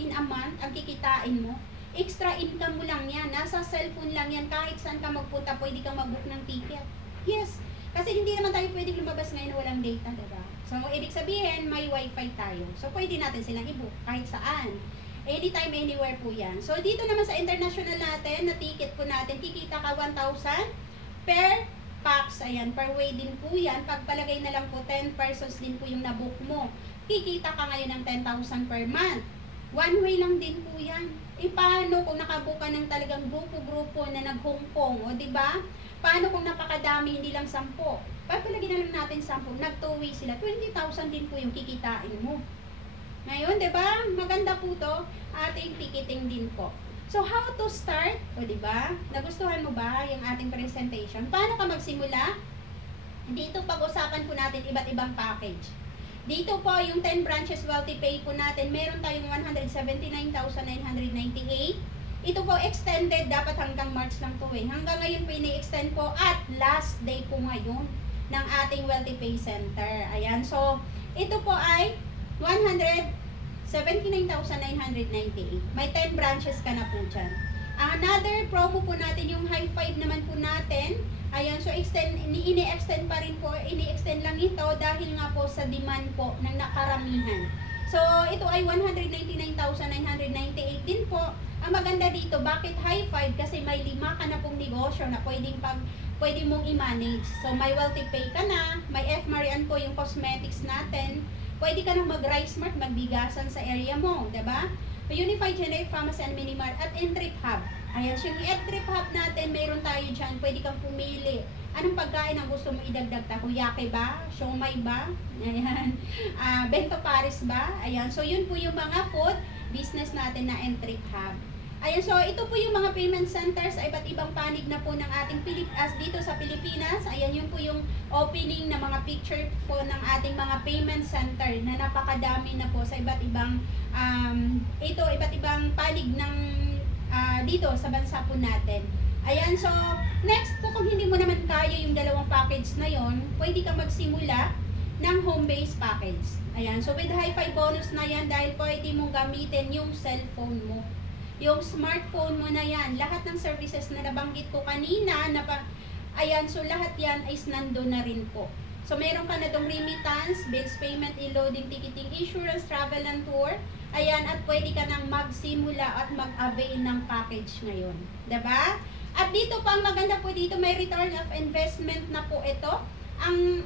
in a month ang kikitain mo. Extra income mo lang yan. Nasa cellphone lang yan. Kahit saan ka magpunta, pwede kang mag-book ng ticket. Yes. Kasi hindi naman tayo pwedeng lumabas ngayon na walang data, diba? So, ibig sabihin, may wifi tayo. So, pwede natin silang i-book kahit saan. Anytime, anywhere po yan. So, dito naman sa international natin, na ticket po natin, kikita ka 1,000 per pax. Ayan, per way din po yan. Pagpalagay na lang po, 10 persons din po yung nabook mo. Kikita ka ngayon ng 10,000 per month. One way lang din po yan. Paano kung nakabuka ng talagang grupo-grupo na nag-Hong Kong, o diba? Paano kung napakadami, hindi lang 10? Papalagyan na lang natin 10, nag-2 way sila, 20,000 din po yung kikitain mo. Ngayon, diba? Maganda po to, ating ticketing din po. So, how to start? O diba? Nagustuhan mo ba yung ating presentation? Paano ka magsimula? Dito pag-usapan po natin iba't ibang package. Dito po yung 10 branches WealthyPay po natin, meron tayong 179,998. Ito po extended, dapat hanggang March lang to eh. Hanggang ngayon po ini-extend po at last day po ngayon ng ating WealthyPay Center. Ayan, so ito po ay 179,998. May 10 branches ka na po dyan. Another promo po natin, yung high five naman po natin. Ayan, so ini-extend pa rin po, ini-extend lang ito dahil nga po sa demand po ng nakaramihan. So, ito ay 199,998 din po. Ang maganda dito, bakit high five? Kasi may 5 ka na pong negosyo na pwede mong i-manage. So, may WealthyPay ka na, may F. Marian po yung cosmetics natin. Pwede ka na mag-Rice Mart, magbigasan sa area mo, diba? Unified Generic Pharmacy and Minimart at N-Trip Hub. Ayan, so yung N-Trip Hub natin, mayroon tayo dyan. Pwede kang pumili. Anong pagkain ang gusto mo idagdag? Takoyaki ba? Siomai ba? Ayan. Bento Paris ba? Ayan, so yun po yung mga food business natin na N-Trip Hub. Ayan, so ito po yung mga payment centers sa iba't ibang panig na po ng ating dito sa Pilipinas. Ayan, yun po yung opening na mga picture po ng ating mga payment center na napakadami na po sa iba't ibang iba't ibang panig ng dito sa bansa po natin. Ayan, so next po, kung hindi mo naman kaya yung dalawang package na yon, pwede kang magsimula ng home-based package. Ayan, so with hi-fi bonus na yan dahil pwede mong gamitin yung cellphone mo. Yung smartphone mo na yan, lahat ng services na nabanggit ko kanina, ayan, so lahat yan is nandun na rin po. So meron ka na dong remittance, bills payment, e-loading, ticketing, insurance, travel and tour. Ayan, at pwede ka nang magsimula at mag-avail ng package ngayon. Diba? At dito pa, ang maganda po dito, may return of investment na po ito. Ang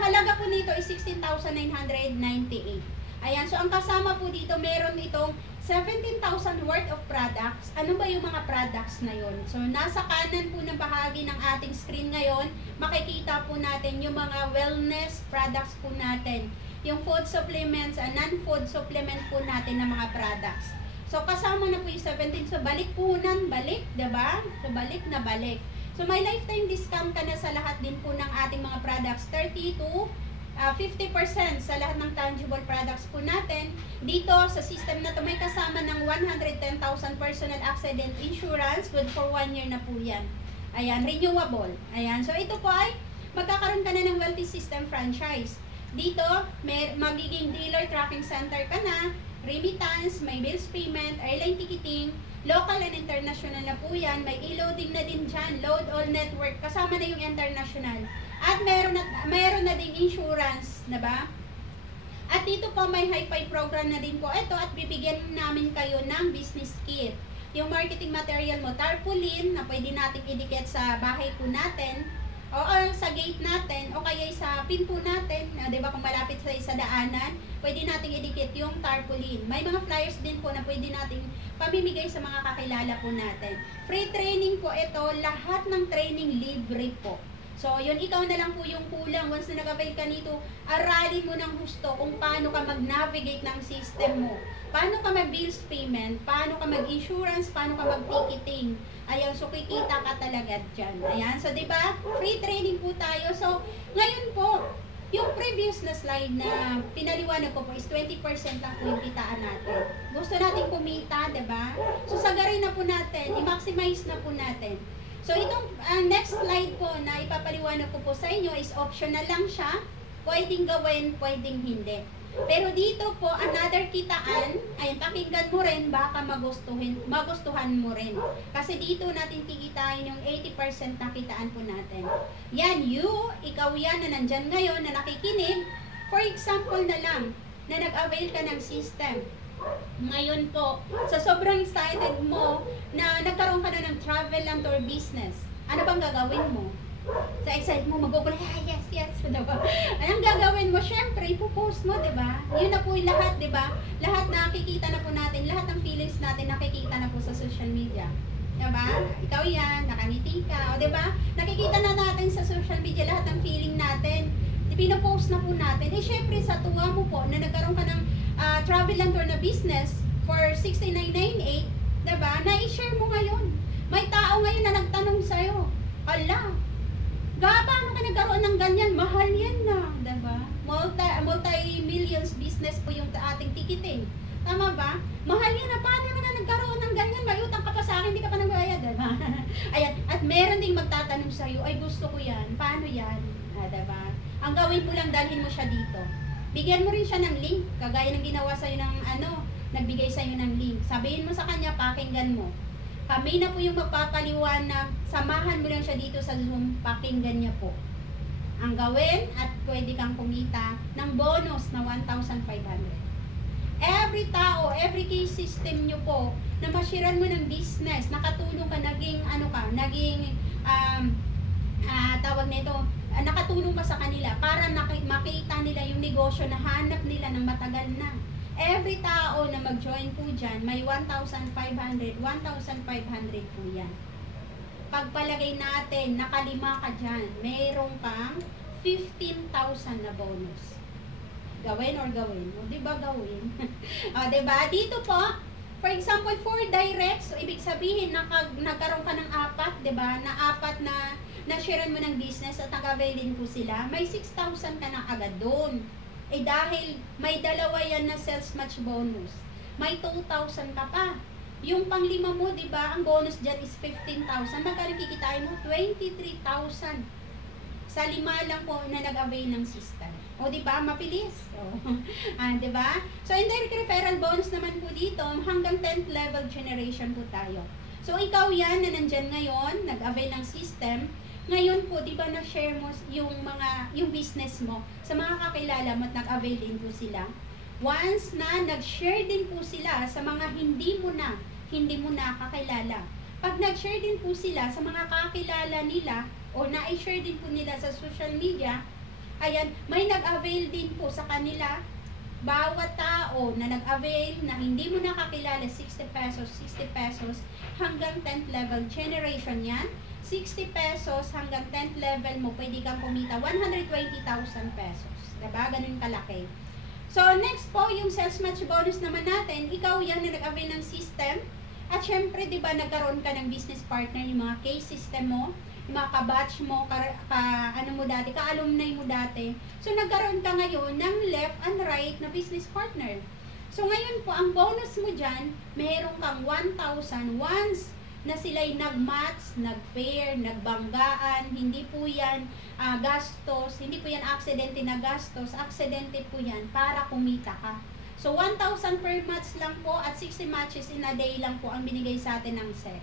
halaga po nito is 16,998. Ayan, so ang kasama po dito, meron itong 17,000 worth of products. Ano ba yung mga products na yun? So, nasa kanan po ng bahagi ng ating screen ngayon, makikita po natin yung mga wellness products po natin. Yung food supplements, non-food supplement po natin ng mga products. So, kasama na po yung 17. So, balik puhunan, balik, diba? So, balik na balik. So, may lifetime discount ka na sa lahat din po ng ating mga products. 30 to 50% sa lahat ng tangible products po natin. Dito sa system na to may kasama ng 110,000 personal accident insurance, good for 1 year na po yan. Ayan, renewable. Ayan, so ito po ay magkakaroon ka na ng Wealthy System franchise. Dito, may magiging dealer tracking center ka na, remittance, may bills payment, airline ticketing, local and international na po yan. May e-loading na din dyan, load all network, kasama na yung international. At meron na ding insurance, diba? At dito po may hi-fi program na din po ito at bibigyan namin kayo ng business kit. Yung marketing material mo, tarpaulin na pwede natin idikit sa bahay po natin o sa gate natin o kaya sa pin po natin, diba kung malapit sa daanan, pwede natin idikit yung tarpaulin. May mga flyers din po na pwede natin pamimigay sa mga kakilala po natin. Free training po ito, lahat ng training libre po. So, yun, ikaw na lang po yung kulang. Once na nag-avail ka nito, aralin mo ng gusto kung paano ka mag-navigate ng system mo. Paano ka mag-bills payment, paano ka mag-insurance, paano ka mag-ticketing. Ayan, so kikita ka talaga dyan. Ayan, so diba, free training po tayo. So, ngayon po, yung previous na slide na pinaliwanag ko po is 20% lang po yung kitaan natin. Gusto natin kumita, diba? So, sagarin na po natin, i-maximize na po natin. So, itong next slide po na ipapaliwanag ko po sa inyo is optional lang siya. Pwedeng gawin, pwedeng hindi. Pero dito po, another kitaan, ay pakinggan mo rin, baka magustuhan mo rin. Kasi dito natin kikitain yung 80% na kitaan po natin. Yan, ikaw yan na nandyan ngayon, na nakikinig. For example na lang, na nag-avail ka ng system. Ngayon po, sa sobrang excited mo na nagkaroon ka na ng travel and tour business, ano bang gagawin mo? Sa excited mo, mag-google, yes, yes, diba? Anong gagawin mo? Syempre, ipopost mo, diba? Yun na po yung lahat, diba? Lahat nakikita na po natin, lahat ng feelings natin nakikita na po sa social media. Diba? Ikaw yan, nakangiti ka, o diba? Nakikita na natin sa social media lahat ng feeling natin. Pinopost na po natin. Eh, syempre, sa tuwa mo po na nagkaroon ka ng travel and tour na business for 6998, diba? Na-share mo ngayon. May tao ngayon na nagtanong sa'yo, ala, paano ka nagkaroon ng ganyan? Mahal yan na, diba? Multi-millions business po yung ating ticketing. Tama ba? Mahal yan na, paano na nagkaroon ng ganyan? May utang ka pa sa akin, hindi ka pa nagbayad, diba? Ayan, at meron ding magtatanong sa'yo, ay gusto ko yan, paano yan? Diba? Ang gawin mo lang, dalhin mo siya dito. Bigyan mo rin siya ng link, kagaya ng ginawa sa'yo ng nagbigay sa'yo ng link. Sabihin mo sa kanya, pakinggan mo. Kami na po yung magpapaliwanag, samahan mo lang siya dito sa Zoom, pakinggan niya po. Ang gawin, at pwede kang kumita ng bonus na 1,500. Every tao, every case system nyo po, na mashiran mo ng business, nakatulong ka, tawag nito, nakatulong ka sa kanila para makita nila yung negosyo na hanap nila ng matagal na. Every tao na mag-join po dyan, may 1,500 po yan. Pagpalagay natin, nakalima ka dyan, mayroong kang 15,000 na bonus. Gawin or gawin? O, diba gawin? O, diba? Dito po, for example, 4 directs, so ibig sabihin, nagkaroon ka ng 4, diba? Na 4 na na-sharean mo ng business at nag-avail din po sila, may 6,000 ka na agad doon. Eh dahil may dalawa yan na sales match bonus, may 2,000 ka pa. Yung pang-5 mo, di ba, ang bonus dyan is 15,000. Magkano kikitain mo? 23,000. Sa 5 lang po na nag-avail ng system. O di ba, mapilis. Di ba? So indirect referral bonus naman po dito, hanggang 10th level generation po tayo. So ikaw yan na nandyan ngayon, nag-avail ng system. Ngayon po, di ba na-share mo yung business mo sa mga kakilala mo at nag-avail din po sila. Once na nag-share din po sila sa mga hindi mo na kakilala. Pag nag-share din po sila sa mga kakilala nila o na-share din po nila sa social media, ayan, may nag-avail din po sa kanila. Bawat tao na nag-avail na hindi mo nakakilala, 60 pesos hanggang 10th level generation yan. 60 pesos hanggang 10th level mo, pwede kang kumita 120,000 pesos. Diba? Ganun kalaki. So, next po, yung sales match bonus naman natin, ikaw yan na nag-avail ng system. At syempre, diba, nagkaroon ka ng business partner, yung mga case system mo, yung mga kabatch mo, ka-alumni mo dati. So, nagkaroon ka ngayon ng left and right na business partner. So, ngayon po, ang bonus mo dyan, meron kang 1,000 once na sila'y nag-match, nag-pair, nagbanggaan, hindi po yan gastos, hindi po yan aksidente na gastos, aksidente po yan para kumita ka. So, 1,000 per match lang po at 60 matches in a day lang po ang binigay sa atin ng SEC.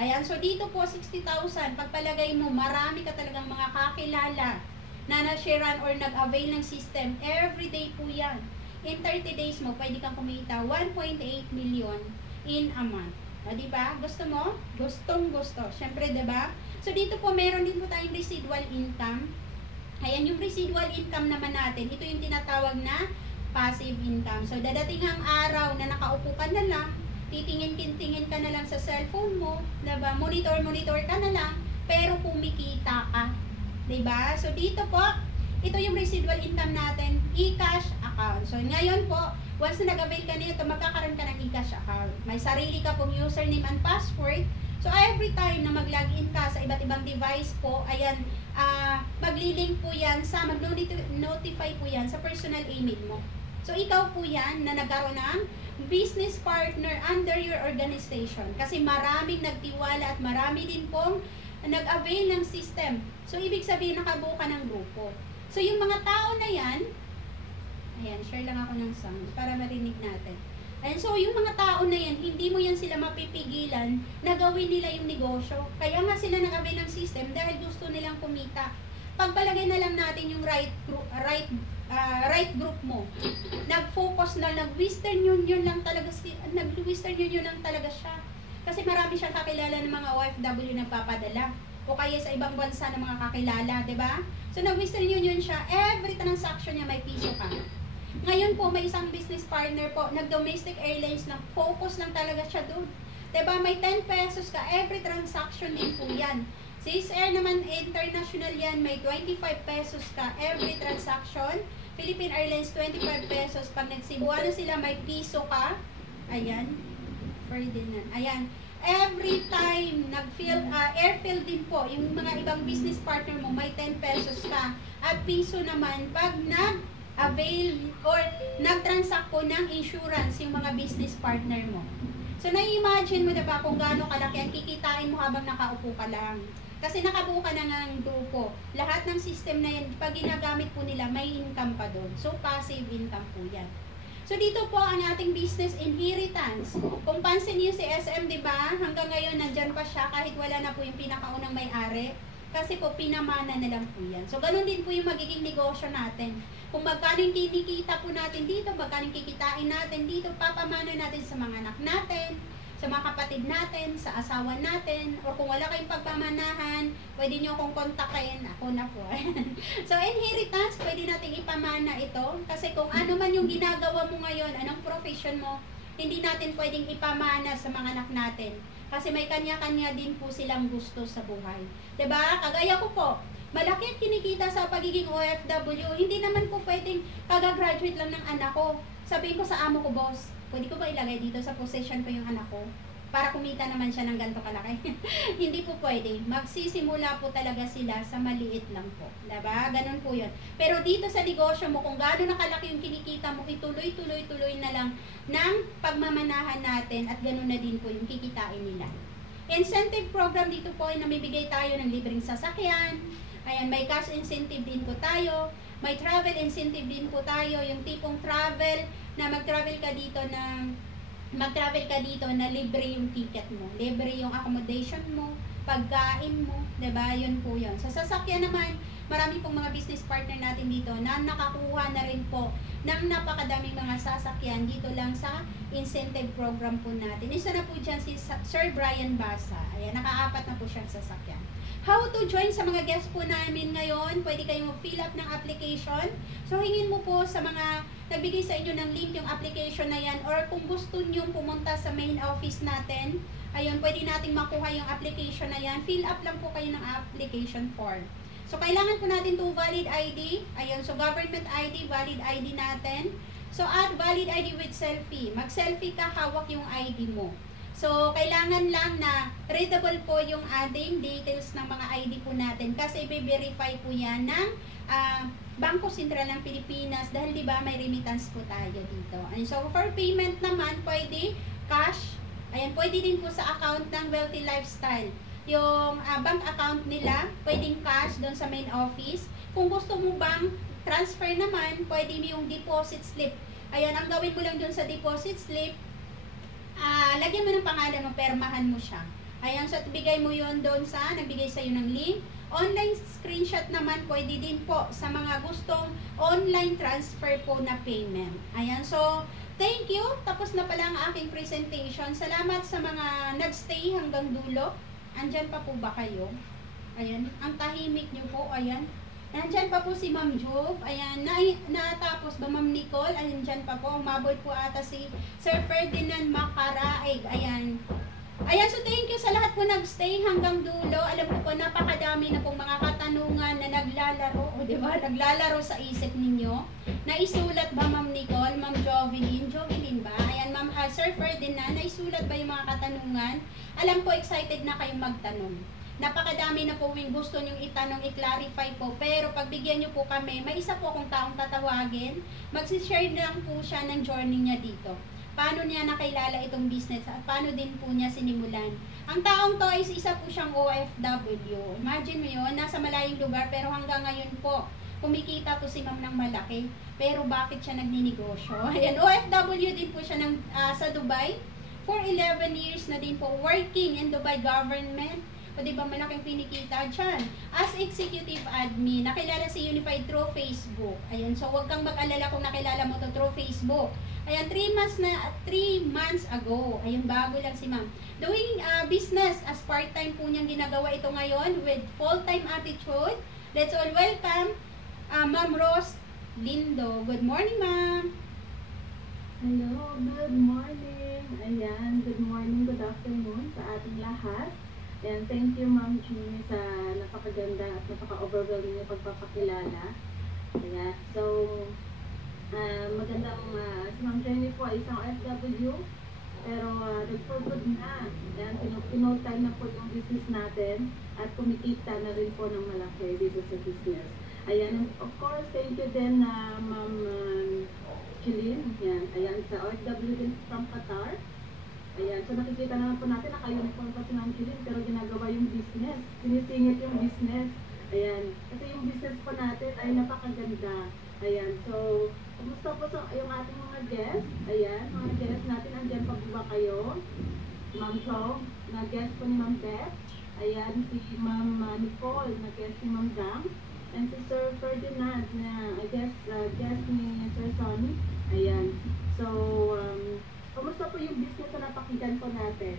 Ayan, so dito po 60,000, pagpalagay mo, marami ka talagang mga kakilala na na-sharean or nag-avail ng system, everyday po yan. In 30 days mo, pwede kang kumita 1.8 million in a month. O, diba? Gusto mo? Gustong gusto. Siyempre, diba? So, dito po, meron din po tayong residual income. Ayan, yung residual income naman natin, ito yung tinatawag na passive income. So, dadating ang araw na nakaupo ka na lang, titingin-tingin ka na lang sa cellphone mo, diba? Monitor ka na lang, pero kumikita ka. Diba? So, dito po, ito yung residual income natin, e-cash account. So, ngayon po, once na nag-avail ka nito, magkakaroon ka ng e-cash account. May sarili ka pong username and password. So, every time na mag-login ka sa iba't ibang device po, ayan, magli-link po yan mag-notify po yan sa personal email mo. So, ikaw po yan na nagkaroon ng business partner under your organization. Kasi maraming nagtiwala at marami din pong nag-avail ng system. So, ibig sabihin, nakabuo ka ng grupo. So, yung mga tao na yan, ayan, share lang ako ng sound para marinig natin. And so, yung mga tao na yan, hindi mo yan sila mapipigilan na gawin nila yung negosyo. Kaya nga sila nag-avail ng system dahil gusto nilang kumita. Pagpalagay na lang natin yung right group mo. Nag-focus na, nag-Western Union lang talaga siya. Kasi marami siyang kakilala ng mga OFW na papadala. o kaya sa ibang bansa ng mga kakilala, di ba? So, nag-Western Union siya, every transaction niya may piso ka. Ngayon po, may isang business partner po, nag-domestic airlines lang, focus lang talaga siya doon. Diba, may 10 pesos ka, every transaction din po yan. Swiss Air naman, international yan, may 25 pesos ka, every transaction. Philippine Airlines, 25 pesos. Pag nagsibuan na sila, may piso ka. Ayan, Ferdinand. Ayan, every time airfill din po, yung mga ibang business partner mo, may 10 pesos ka. At piso naman, pag avail or nag-transact po ng insurance yung mga business partner mo. So, na-imagine mo diba kung gaano kalaki ang kikitain mo habang nakaupo ka lang. Kasi nakabuo ka na ng grupo. Lahat ng system na yan, pag ginagamit po nila, may income ka doon. So, passive income po yan. So, dito po ang ating business inheritance. Kung pansin niyo si SM, diba, hanggang ngayon nandyan pa siya kahit wala na po yung pinakaunang may-ari. Kasi po, pinamana na lang po yan. So, ganun din po yung magiging negosyo natin. Kung magkano yung kinikita po natin dito, magkano yung kikitain natin dito, papamana natin sa mga anak natin, sa mga kapatid natin, sa asawa natin, o kung wala kayong pagpamanahan, pwede nyo akong kontakin, ako na po. So, inheritance, pwede natin ipamana ito, kasi kung ano man yung ginagawa mo ngayon, anong profession mo, hindi natin pwedeng ipamana sa mga anak natin. Kasi may kanya-kanya din po silang gusto sa buhay. Diba? Kagaya ko po, malaki ang kinikita sa pagiging OFW. Hindi naman po pwedeng kagagraduate lang ng anak ko. Sabihin ko sa amo ko, boss, pwede ko ba ilagay dito sa possession ko yung anak ko? Para kumita naman siya ng ganito kalaki. Hindi po pwede. Magsisimula po talaga sila sa maliit lang po. Diba? Ganun po yun. Pero dito sa negosyo mo, kung gaano nakalaki yung kinikita mo, ituloy-tuloy-tuloy na lang ng pagmamanahan natin at ganun na din po yung kikitain nila. Incentive program dito po ay namibigay tayo ng libreng sasakyan. Ayan, may cash incentive din po tayo. May travel incentive din po tayo. Yung tipong travel na mag-travel ka dito na libre yung ticket mo. Libre yung accommodation mo, pagkain mo. Diba? Yun po yun. Sa sasakyan naman, marami pong mga business partner natin dito na nakakuha na rin po ng napakadaming mga sasakyan dito lang sa incentive program po natin. Isa na po dyan si Sir Brian Basa. Ayan, naka-4 na po siyang sasakyan. How to join sa mga guests po namin ngayon? Pwede kayong fill up ng application. So, hingin mo po sa mga nagbigay sa inyo ng link yung application na yan, or kung gusto nyo pumunta sa main office natin, ayun, pwede nating makuha yung application na yan. Fill up lang po kayo ng application form. So, kailangan po natin to valid ID. Ayun, so government ID, valid ID natin. So, add valid ID with selfie. Mag-selfie ka, hawak yung ID mo. So, kailangan lang na readable po yung ating details ng mga ID po natin kasi i-verify po yan ng Bangko Sentral ng Pilipinas dahil diba may remittance po tayo dito. And so, for payment naman, pwede cash. Ayan, pwede din po sa account ng Wealthy Lifestyle. Yung bank account nila, pwedeng cash doon sa main office. Kung gusto mo bang transfer naman, pwede yung deposit slip. Ayan, ang gawin mo lang doon sa deposit slip, lagyan mo ng pangalan mo, permahan mo siya. Ayan, so bigay mo yun doon sa nagbigay sa'yo ng link. Online screenshot naman, pwede din po sa mga gustong online transfer po na payment. Ayan, so thank you. Tapos na pala ang aking presentation. Salamat sa mga nagstay hanggang dulo. Andyan pa po ba kayo? Ayan, ang tahimik nyo po, ayan. Nandyan pa po si Ma'am Jove. Ayan, natapos ba Ma'am Nicole? Ayan, dyan pa po. Umabot po ata si Sir Ferdinand Macaraig. Ayan. Ayan, so thank you sa lahat po nagstay hanggang dulo. Alam ko po, napakadami na pong mga katanungan na naglalaro. O, diba? Naglalaro sa isip ninyo. Naisulat ba Ma'am Nicole? Ma'am Jovelyn? Jovelyn ba? Ayan, Ma'am Sir Ferdinand, naisulat ba yung mga katanungan? Alam ko, excited na kayong magtanong. Napakadami na po yung gusto nyong itanong, i-clarify po. Pero pagbigyan nyo po kami, may isa po akong taong tatawagin. Magsishare lang po siya ng journey niya dito. Paano niya nakilala itong business at paano din po niya sinimulan. Ang taong to is isa po siyang OFW. Imagine mo yun, nasa malayong lugar pero hanggang ngayon po, kumikita to si ma'am ng malaki. Pero bakit siya nagninegosyo? Ayan, OFW din po siya sa Dubai. For 11 years na din po working in Dubai government. O diba malaking pinikita dyan. As executive admin, nakilala si Unified through Facebook. Ayan, so huwag kang mag-alala kung nakilala mo to through Facebook. Ayan, 3 months ago. Ayun, bago lang si ma'am. Doing business as part-time po niyang ginagawa ito ngayon with full-time attitude. Let's all welcome Ma'am Rose Lindo. Good morning, ma'am. Hello, good morning. Ayan, good morning, good afternoon sa ating lahat. And thank you, Ma'am Jimmy, sa napakaganda at napaka-overwhelming na pagpapakilala. Ayan, so, magandang, si Ma'am Jenny po ay isang OFW, pero nag-for good na. Ayan, pinote time na po yung business natin at kumikita na rin po ng malaki dito sa business. Ayan, and of course, thank you din na Ma'am Jeline. Ayan, sa OFW din from Qatar. Ayan, so nakikita naman po natin, naka-uniform pa si Ma'am Jeline, pero ginagawa yung business. Sinisingit yung business. Ayan, kasi yung business po natin ay napakaganda. Ayan, so, kumusta po yung ating mga guests? Ayan, mga guests natin, andyan pa po ba kayo? Ma'am Chong, na-guest po ni Ma'am Beth. Ayan, si Ma'am Nicole, na-guest si Ma'am Dang. And si Sir Ferdinand, na guest ni Sir Sonny. Ayan, so, kumusta po yung business na napakinggan po natin?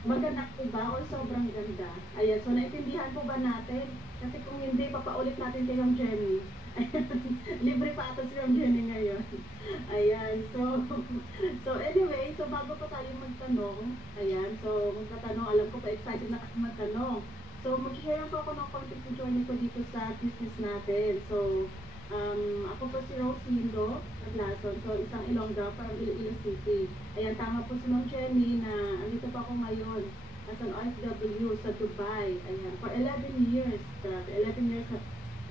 Maganda po ba o sobrang ganda? Ayan, so naintindihan po ba natin? Kasi kung hindi, papaulit natin kay Ma'am Jenny. Libre pa ata si Ma'am Jenny ngayon. Ayan, so anyway, so bago pa tayo magtanong, ayan, so magtatanong, alam ko pa excited na kasi magtanong. So mag-share po ako ng content sa journey ko dito sa business natin. So, ako po si Rose Lindo Aglason, so isang Ilongga from Iloilo City. Ayan, tama po si Ma'am Jenny na andito pa ako ngayon as an OFW sa Dubai. Ayan, for 11 years.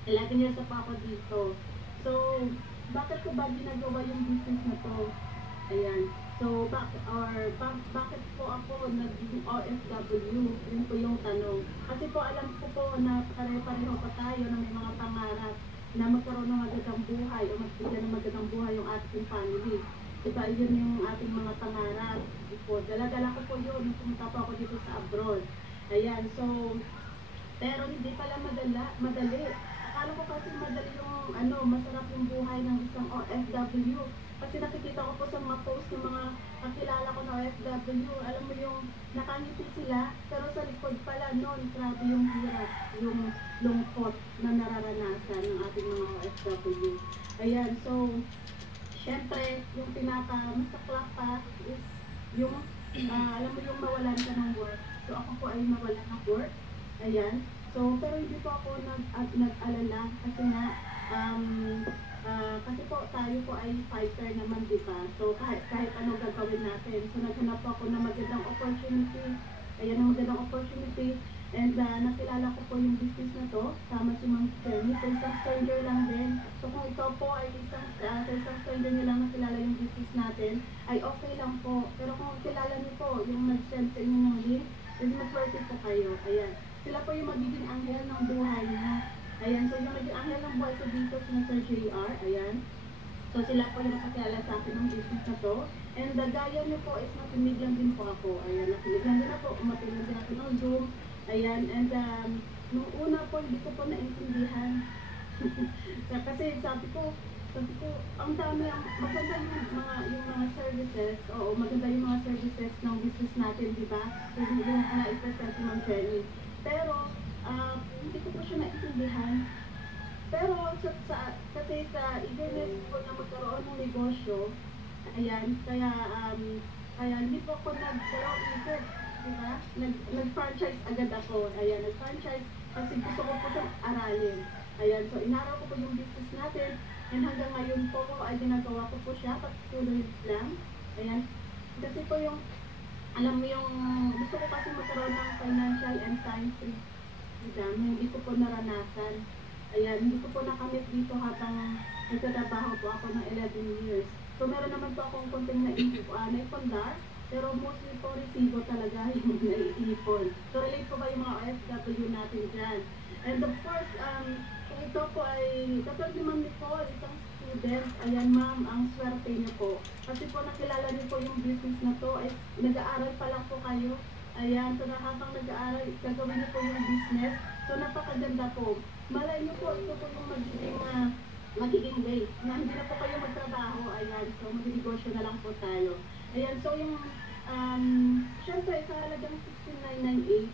11 years na pa ako dito. So, bakit ko ba ginagawa yung business na to? Ayan. So, bakit po ako naging OFW? Yun po yung tanong. Kasi po alam ko po na pare-pareho pa tayo na may mga pangarap na magkaroon ng magandang buhay o magbigyan ng magandang buhay yung ating family. Diba, yun yung ating mga pangarap. Dala-dala ko po yun nung pumunta po ako dito sa abroad. Ayan, so, pero hindi pala madali. Akala ko kasi madali yung, masarap yung buhay ng isang OFW. Kasi nakikita ko po sa mga post ng mga kakilala ko na OFW, alam mo yung nakangiti sila, pero sa likod pala noon, grabe yung hirap, yung lungkot na nararanasan ng ating mga OFW. Ayan, so, syempre, yung pinaka-masaklap pa is yung, alam mo yung mawalan ka ng work. So, ako po ay mawalan ng work. Ayan. So, pero hindi po ako nag-alala kasi nga, kasi po tayo po ay fighter naman, di ba? So, kahit ano gagawin natin. So, naghanap po ako ng magandang opportunity. Ayan, ang magandang opportunity. And nakilala ko po yung business na to, sama si Ma'am Jenny. So, isang stranger lang din. So, kung ito po ay isang stranger nyo lang nakilala yung business natin, ay okay lang po. Pero kung kilala nyo po, yung nag-send sa inyo ng link, then mag-worth po kayo. Ayan. Sila po yung magiging anghel ng buhay niyo. Ayan, so yung magiging anghel ng buhay ko dito si Sir JR. Ayan. So sila po yung nakakilala sa akin ng business na to. And gaya niyo po is nakinig lang din po ako. Ayan, nakinig lang din ako. Umatin lang din ako ng Zoom. Ayan, and nung una po, hindi ko po naintindihan. Kasi sabi ko, ang dami, maganda yung mga services, oo, maganda yung mga services ng business natin, di ba? Kasi yung i-present si Ma'am Jenny. Pero, hindi ko po siya naintindihan. Pero, kasi sa eagerness po na magkaroon ng negosyo, ayan, kaya hindi po ako nagkaroon isip, di ba? Nag-franchise agad ako. Ayan, nag-franchise kasi gusto ko po siyang aralin. Ayan, so inaral ko po yung business natin. And hanggang ngayon po ay ginagawa ko po siya, patuloy lang. Ayan, kasi po yung, alam mo yung, gusto ko kasi magkaroon ng financial and time free. Hindi ko po naranasan. Ayan, hindi ko po nakamit dito habang nagtatrabaho po ako ng 11 years. So meron naman po akong konting naipundar, pero mostly po resibo talaga yung naiipon. So relate po ba yung mga OFW natin dyan? And of course, kung ito po ay, kapag ni Ma'am Nicole, isang student, ayan ma'am, ang swerte niyo po. Kasi po nakilala niyo po yung business na to, ay nag-aaral pa lang po kayo. Ayan, so habang nag-aaral, gagawin niyo po yung business. So napakaganda po. Malay niyo po, ito po yung magiging way na hindi na po kayo magtrabaho. Ayan, so mag-negosyo na lang po tayo. Ayan, so yung syempre sa halagang 16,998,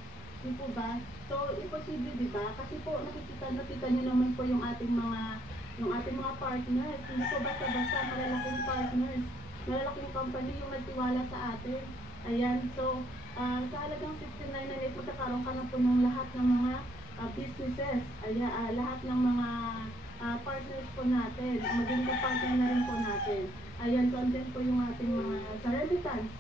di po ba? So, imposible, di ba? Kasi po, nakita niyo naman po yung ating mga partners. Hindi po basta-basta malalaking partners. Malalaking company yung nagtiwala sa atin. Ayan, so, sa halagang 16,998, magkakaroon ka na po ng lahat ng mga businesses. Ayan, lahat ng mga partners po natin. Maging ka-partner na rin po natin. Ayan, so andyan po yung ating mga sa remittance.